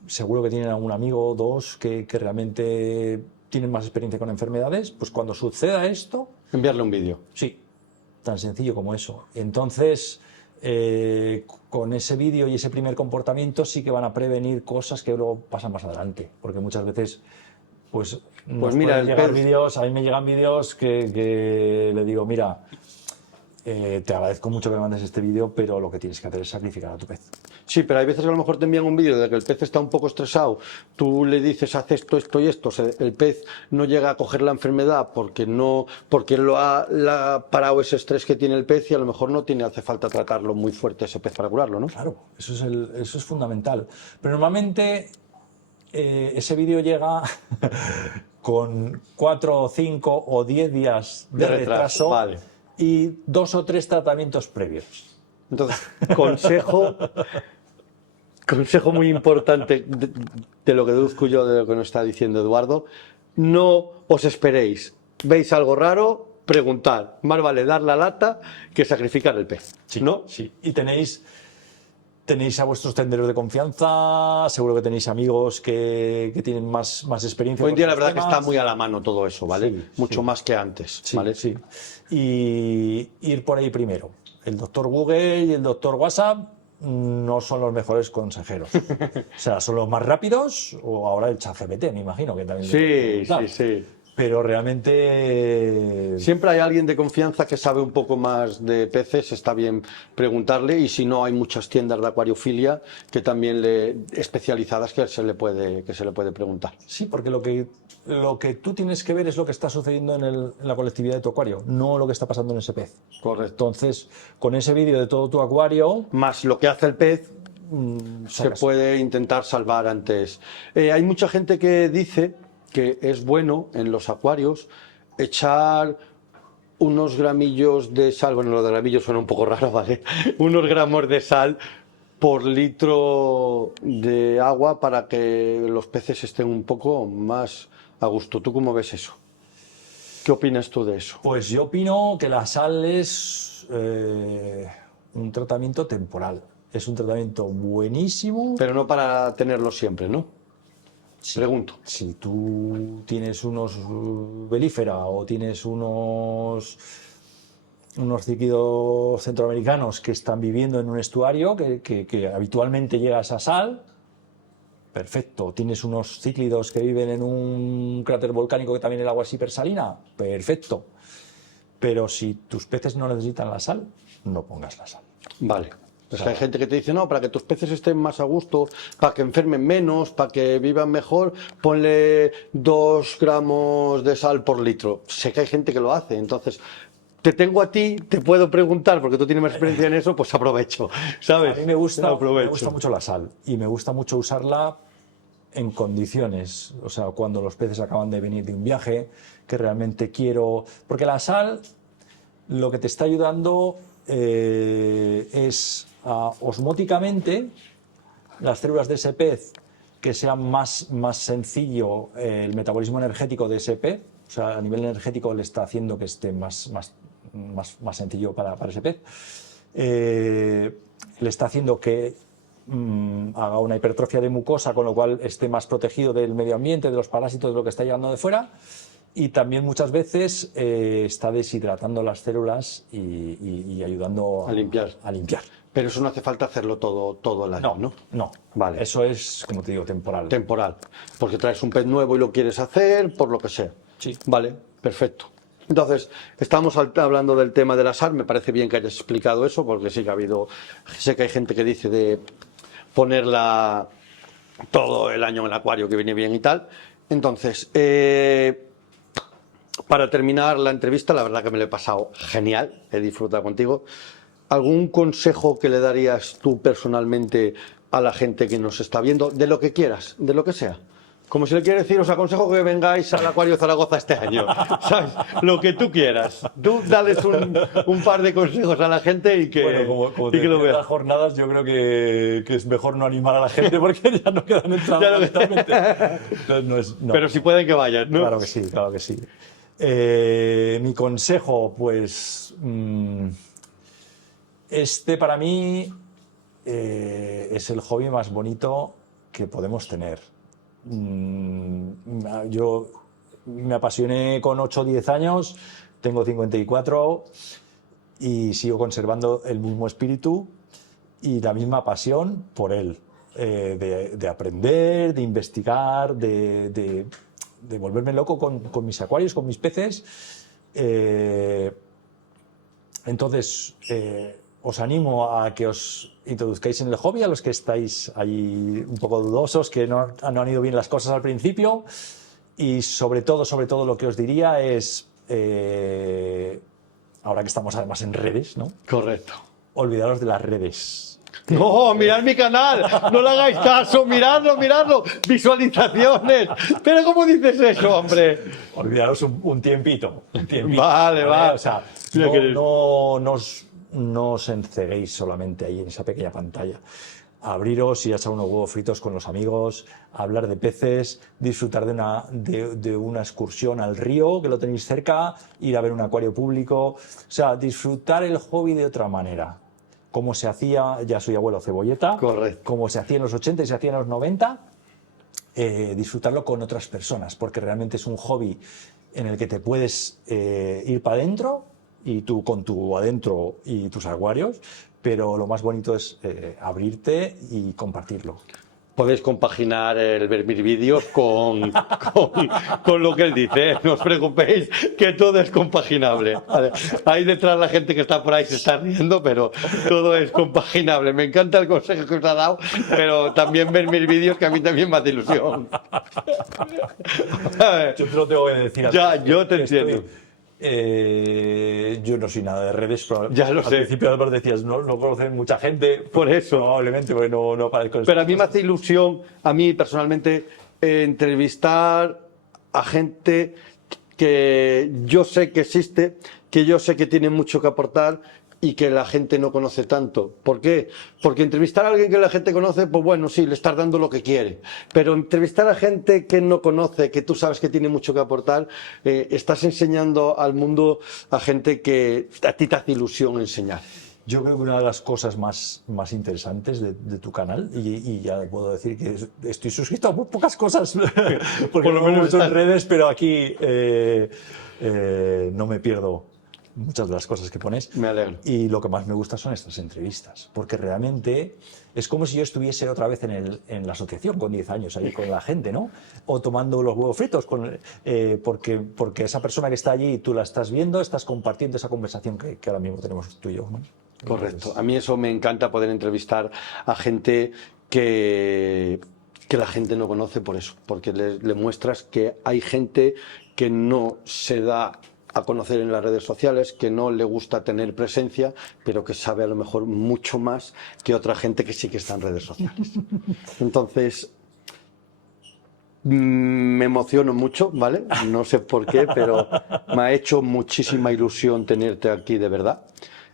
seguro que tienen algún amigo o dos que realmente tienen más experiencia con enfermedades, pues cuando suceda esto... Enviarle un vídeo. Sí, tan sencillo como eso. Entonces, con ese vídeo y ese primer comportamiento sí que van a prevenir cosas que luego pasan más adelante, porque muchas veces... Pues mira, a mí me llegan vídeos que le digo, mira, te agradezco mucho que me mandes este vídeo, pero lo que tienes que hacer es sacrificar a tu pez. Sí, pero hay veces que a lo mejor te envían un vídeo de que el pez está un poco estresado, tú le dices, haz esto, esto y esto, el pez no llega a coger la enfermedad porque le ha parado ese estrés que tiene el pez y a lo mejor no hace falta tratarlo muy fuerte ese pez para curarlo, ¿no? Claro, eso es fundamental. Pero normalmente... ese vídeo llega con 4, 5 o 10 días de retraso vale. Y 2 o 3 tratamientos previos. Entonces, consejo muy importante de lo que deduzco yo de lo que nos está diciendo Eduardo, no os esperéis. ¿Veis algo raro? Preguntad. Más vale dar la lata que sacrificar el pez. Sí, ¿no? Sí. Y tenéis a vuestros tenderos de confianza, seguro que tenéis amigos que tienen más experiencia. Hoy en día la verdad que está muy a la mano todo eso, ¿vale? Sí, Mucho más que antes, Sí, ¿vale? sí. Y ir por ahí primero. El doctor Google y el doctor WhatsApp no son los mejores consejeros. O sea, son los más rápidos, o ahora el ChatGPT, me imagino que también. Sí. Pero realmente... Siempre hay alguien de confianza que sabe un poco más de peces, está bien preguntarle, y si no, hay muchas tiendas de acuariofilia que también especializadas que se le puede preguntar. Sí, porque lo que tú tienes que ver es lo que está sucediendo en la colectividad de tu acuario, no lo que está pasando en ese pez. Correcto. Entonces, con ese vídeo de todo tu acuario... Más lo que hace el pez, se sacas. puede intentar salvar antes. Hay mucha gente que dice que es bueno en los acuarios echar unos gramillos de sal, bueno, lo de gramillos suena un poco raro, ¿vale? Unos gramos de sal por litro de agua para que los peces estén un poco más a gusto. ¿Tú cómo ves eso? ¿Qué opinas tú de eso? Pues yo opino que la sal es un tratamiento temporal. Es un tratamiento buenísimo. Pero no para tenerlo siempre, ¿no? Sí. Pregunto. Si tú tienes unos belífera o tienes unos cíclidos centroamericanos que están viviendo en un estuario que habitualmente llega esa sal, perfecto. Tienes unos cíclidos que viven en un cráter volcánico que también el agua es hipersalina, perfecto. Pero si tus peces no necesitan la sal, no pongas la sal. Vale. Pues hay gente que te dice, no, para que tus peces estén más a gusto, para que enfermen menos, para que vivan mejor, ponle 2 gramos de sal por litro. Sé que hay gente que lo hace, entonces te tengo a ti, te puedo preguntar, porque tú tienes más experiencia en eso, pues aprovecho, ¿sabes? A mí me gusta mucho la sal y me gusta mucho usarla en condiciones, o sea, cuando los peces acaban de venir de un viaje, que realmente quiero... Porque la sal lo que te está ayudando es osmóticamente las células de ese pez que sea más sencillo el metabolismo energético de ese pez, o sea, a nivel energético le está haciendo que esté más sencillo para ese pez. Le está haciendo que haga una hipertrofia de mucosa, con lo cual esté más protegido del medio ambiente, de los parásitos, de lo que está llegando de fuera. Y también muchas veces está deshidratando las células y ayudando a limpiar. Pero eso no hace falta hacerlo todo el año, ¿no? No. Vale. Eso es, como te digo, temporal. Temporal. Porque traes un pez nuevo y lo quieres hacer, por lo que sea. Sí. Vale, perfecto. Entonces, estamos hablando del tema de la sal. Me parece bien que hayas explicado eso, porque sí que ha habido... Sé que hay gente que dice de ponerla todo el año en el acuario, que viene bien y tal. Entonces, para terminar la entrevista, la verdad que me lo he pasado genial, he disfrutado contigo. ¿Algún consejo que le darías tú personalmente a la gente que nos está viendo, de lo que quieras, de lo que sea? Como si le quieres decir, os aconsejo que vengáis al Acuario Zaragoza este año, ¿sabes? Lo que tú quieras. Tú dales un par de consejos a la gente y que, bueno, como y que lo veas. las jornadas, yo creo que es mejor no animar a la gente porque ya no quedan entradas totalmente. Entonces, no. Pero si pueden que vayan, ¿no? Claro que sí, claro que sí. Mi consejo, pues... este para mí es el hobby más bonito que podemos tener. Yo me apasioné con 8 o 10 años, tengo 54 y sigo conservando el mismo espíritu y la misma pasión por él, de aprender, de investigar, de volverme loco con mis acuarios, con mis peces. Entonces, os animo a que os introduzcáis en el hobby, a los que estáis ahí un poco dudosos, que no han ido bien las cosas al principio. Y sobre todo lo que os diría es, ahora que estamos además en redes, ¿no? Correcto. Olvidaros de las redes. No, mirad mi canal, no le hagáis caso, miradlo, visualizaciones. Pero ¿cómo dices eso, hombre? Olvidaros un tiempito. Vale, va. O sea, no os enceguéis solamente ahí en esa pequeña pantalla. Abriros y echar unos huevos fritos con los amigos, hablar de peces, disfrutar de una excursión al río, que lo tenéis cerca, ir a ver un acuario público. O sea, disfrutar el hobby de otra manera. Como se hacía, ya soy abuelo cebolleta, correcto, como se hacía en los 80 y se hacía en los 90, disfrutarlo con otras personas, porque realmente es un hobby en el que te puedes ir para adentro y tú con tu adentro y tus acuarios, pero lo más bonito es abrirte y compartirlo. Podéis compaginar el ver mis vídeos con lo que él dice, ¿eh? No os preocupéis, que todo es compaginable. Vale. Ahí detrás la gente que está por ahí se está riendo, pero todo es compaginable. Me encanta el consejo que os ha dado, pero también ver mis vídeos, que a mí también me hace ilusión. Yo te lo tengo que decir. Ya, yo te entiendo. Yo no soy nada de redes, pero Ya lo al sé. principio Álvaro decías, no conocen mucha gente. Por eso. Probablemente, porque no aparezco en Pero a mí me hace ilusión, a mí personalmente, entrevistar a gente que yo sé que existe, que yo sé que tiene mucho que aportar y que la gente no conoce tanto. ¿Por qué? Porque entrevistar a alguien que la gente conoce, pues bueno, sí, le estás dando lo que quiere. Pero entrevistar a gente que no conoce, que tú sabes que tiene mucho que aportar, estás enseñando al mundo a gente que a ti te hace ilusión enseñar. Yo creo que una de las cosas más interesantes de tu canal, y ya puedo decir que estoy suscrito a muy pocas cosas, porque Por lo no menos me estás- en redes, pero aquí no me pierdo muchas de las cosas que pones. Me alegro. Y lo que más me gusta son estas entrevistas, porque realmente es como si yo estuviese otra vez en la asociación con 10 años, ahí con la gente, ¿no? O tomando los huevos fritos, porque esa persona que está allí, tú la estás viendo, estás compartiendo esa conversación que ahora mismo tenemos tú y yo, ¿no? Correcto. A mí eso me encanta, poder entrevistar a gente que la gente no conoce por eso, porque le muestras que hay gente que no se da a conocer en las redes sociales, que no le gusta tener presencia, pero que sabe a lo mejor mucho más que otra gente que sí que está en redes sociales. Entonces, me emociono mucho, ¿vale? No sé por qué, pero me ha hecho muchísima ilusión tenerte aquí, de verdad.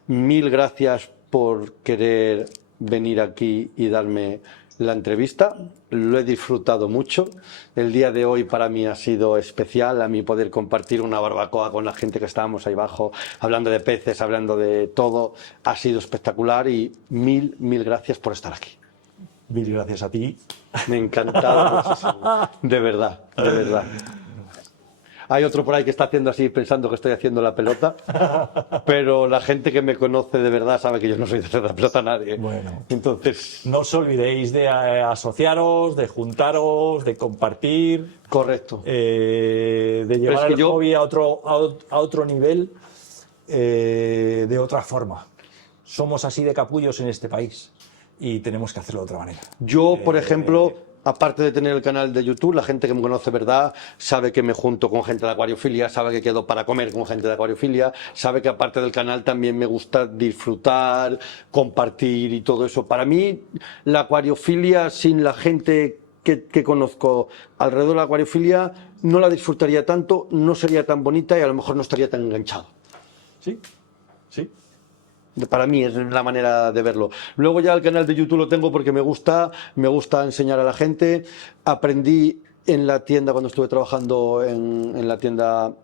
Mil gracias por querer venir aquí y darme la entrevista. Lo he disfrutado mucho. El día de hoy para mí ha sido especial, a mí poder compartir una barbacoa con la gente que estábamos ahí abajo, hablando de peces, hablando de todo. Ha sido espectacular y mil gracias por estar aquí. Mil gracias a ti. Me ha encantado muchísimo. De verdad, de verdad. Hay otro por ahí que está haciendo así, pensando que estoy haciendo la pelota, pero la gente que me conoce de verdad sabe que yo no soy de hacer la pelota a nadie. Bueno. Entonces, No os olvidéis de asociaros, de juntaros, de compartir, correcto. de llevar Pero es que el yo- hobby a otro nivel, de otra forma. Somos así de capullos en este país y tenemos que hacerlo de otra manera. Yo, por ejemplo, aparte de tener el canal de YouTube, la gente que me conoce, ¿verdad?, sabe que me junto con gente de acuariofilia, sabe que quedo para comer con gente de acuariofilia, sabe que aparte del canal también me gusta disfrutar, compartir y todo eso. Para mí, la acuariofilia sin la gente que conozco alrededor de la acuariofilia no la disfrutaría tanto, no sería tan bonita y a lo mejor no estaría tan enganchado. Sí, sí. Para mí es la manera de verlo. Luego ya el canal de YouTube lo tengo porque me gusta enseñar a la gente. Aprendí en la tienda, cuando estuve trabajando en la tienda,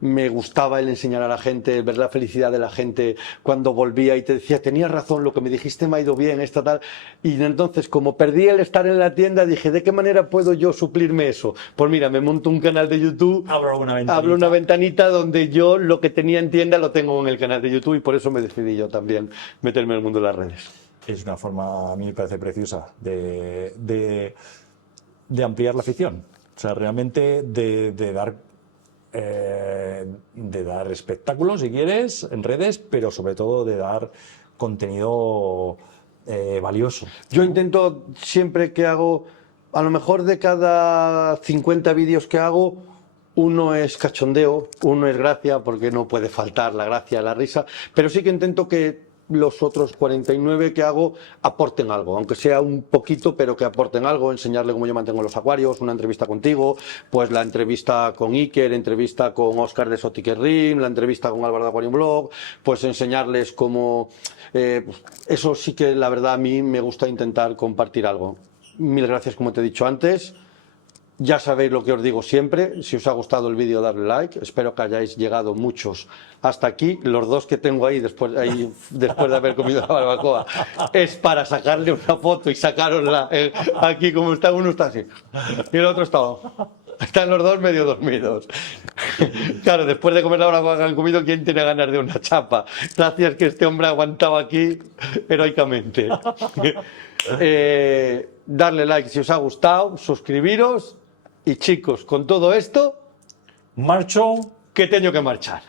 me gustaba el enseñar a la gente, el ver la felicidad de la gente cuando volvía y te decía, tenías razón, lo que me dijiste me ha ido bien, esta tal. Y entonces, como perdí el estar en la tienda, dije, ¿de qué manera puedo yo suplirme eso? Pues mira, me monto un canal de YouTube, Abro abro una ventanita donde yo lo que tenía en tienda lo tengo en el canal de YouTube y por eso me decidí yo también meterme en el mundo de las redes. Es una forma, a mí me parece preciosa, de ampliar la afición. O sea, realmente de dar espectáculos, si quieres, en redes, pero sobre todo de dar contenido valioso. Yo intento siempre que hago, a lo mejor de cada 50 vídeos que hago, uno es cachondeo, uno es gracia, porque no puede faltar la gracia, la risa, pero sí que intento que los otros 49 que hago aporten algo, aunque sea un poquito, pero que aporten algo, enseñarle cómo yo mantengo los acuarios, una entrevista contigo, pues la entrevista con Iker, entrevista con Óscar de Sotiker Rim, la entrevista con Álvaro de Aquarium Blog, pues enseñarles cómo... eso sí que la verdad a mí me gusta intentar compartir algo. Mil gracias, como te he dicho antes. Ya sabéis lo que os digo siempre, si os ha gustado el vídeo darle like, espero que hayáis llegado muchos hasta aquí, los dos que tengo ahí después de haber comido la barbacoa, es para sacarle una foto y sacarosla aquí como está, uno está así y el otro está, están los dos medio dormidos. Claro, después de comer la hora que han comido, ¿quién tiene ganas de una chapa? Gracias que este hombre ha aguantado aquí heroicamente. Darle like si os ha gustado, suscribiros y chicos, con todo esto, Marcho. que tengo que marchar.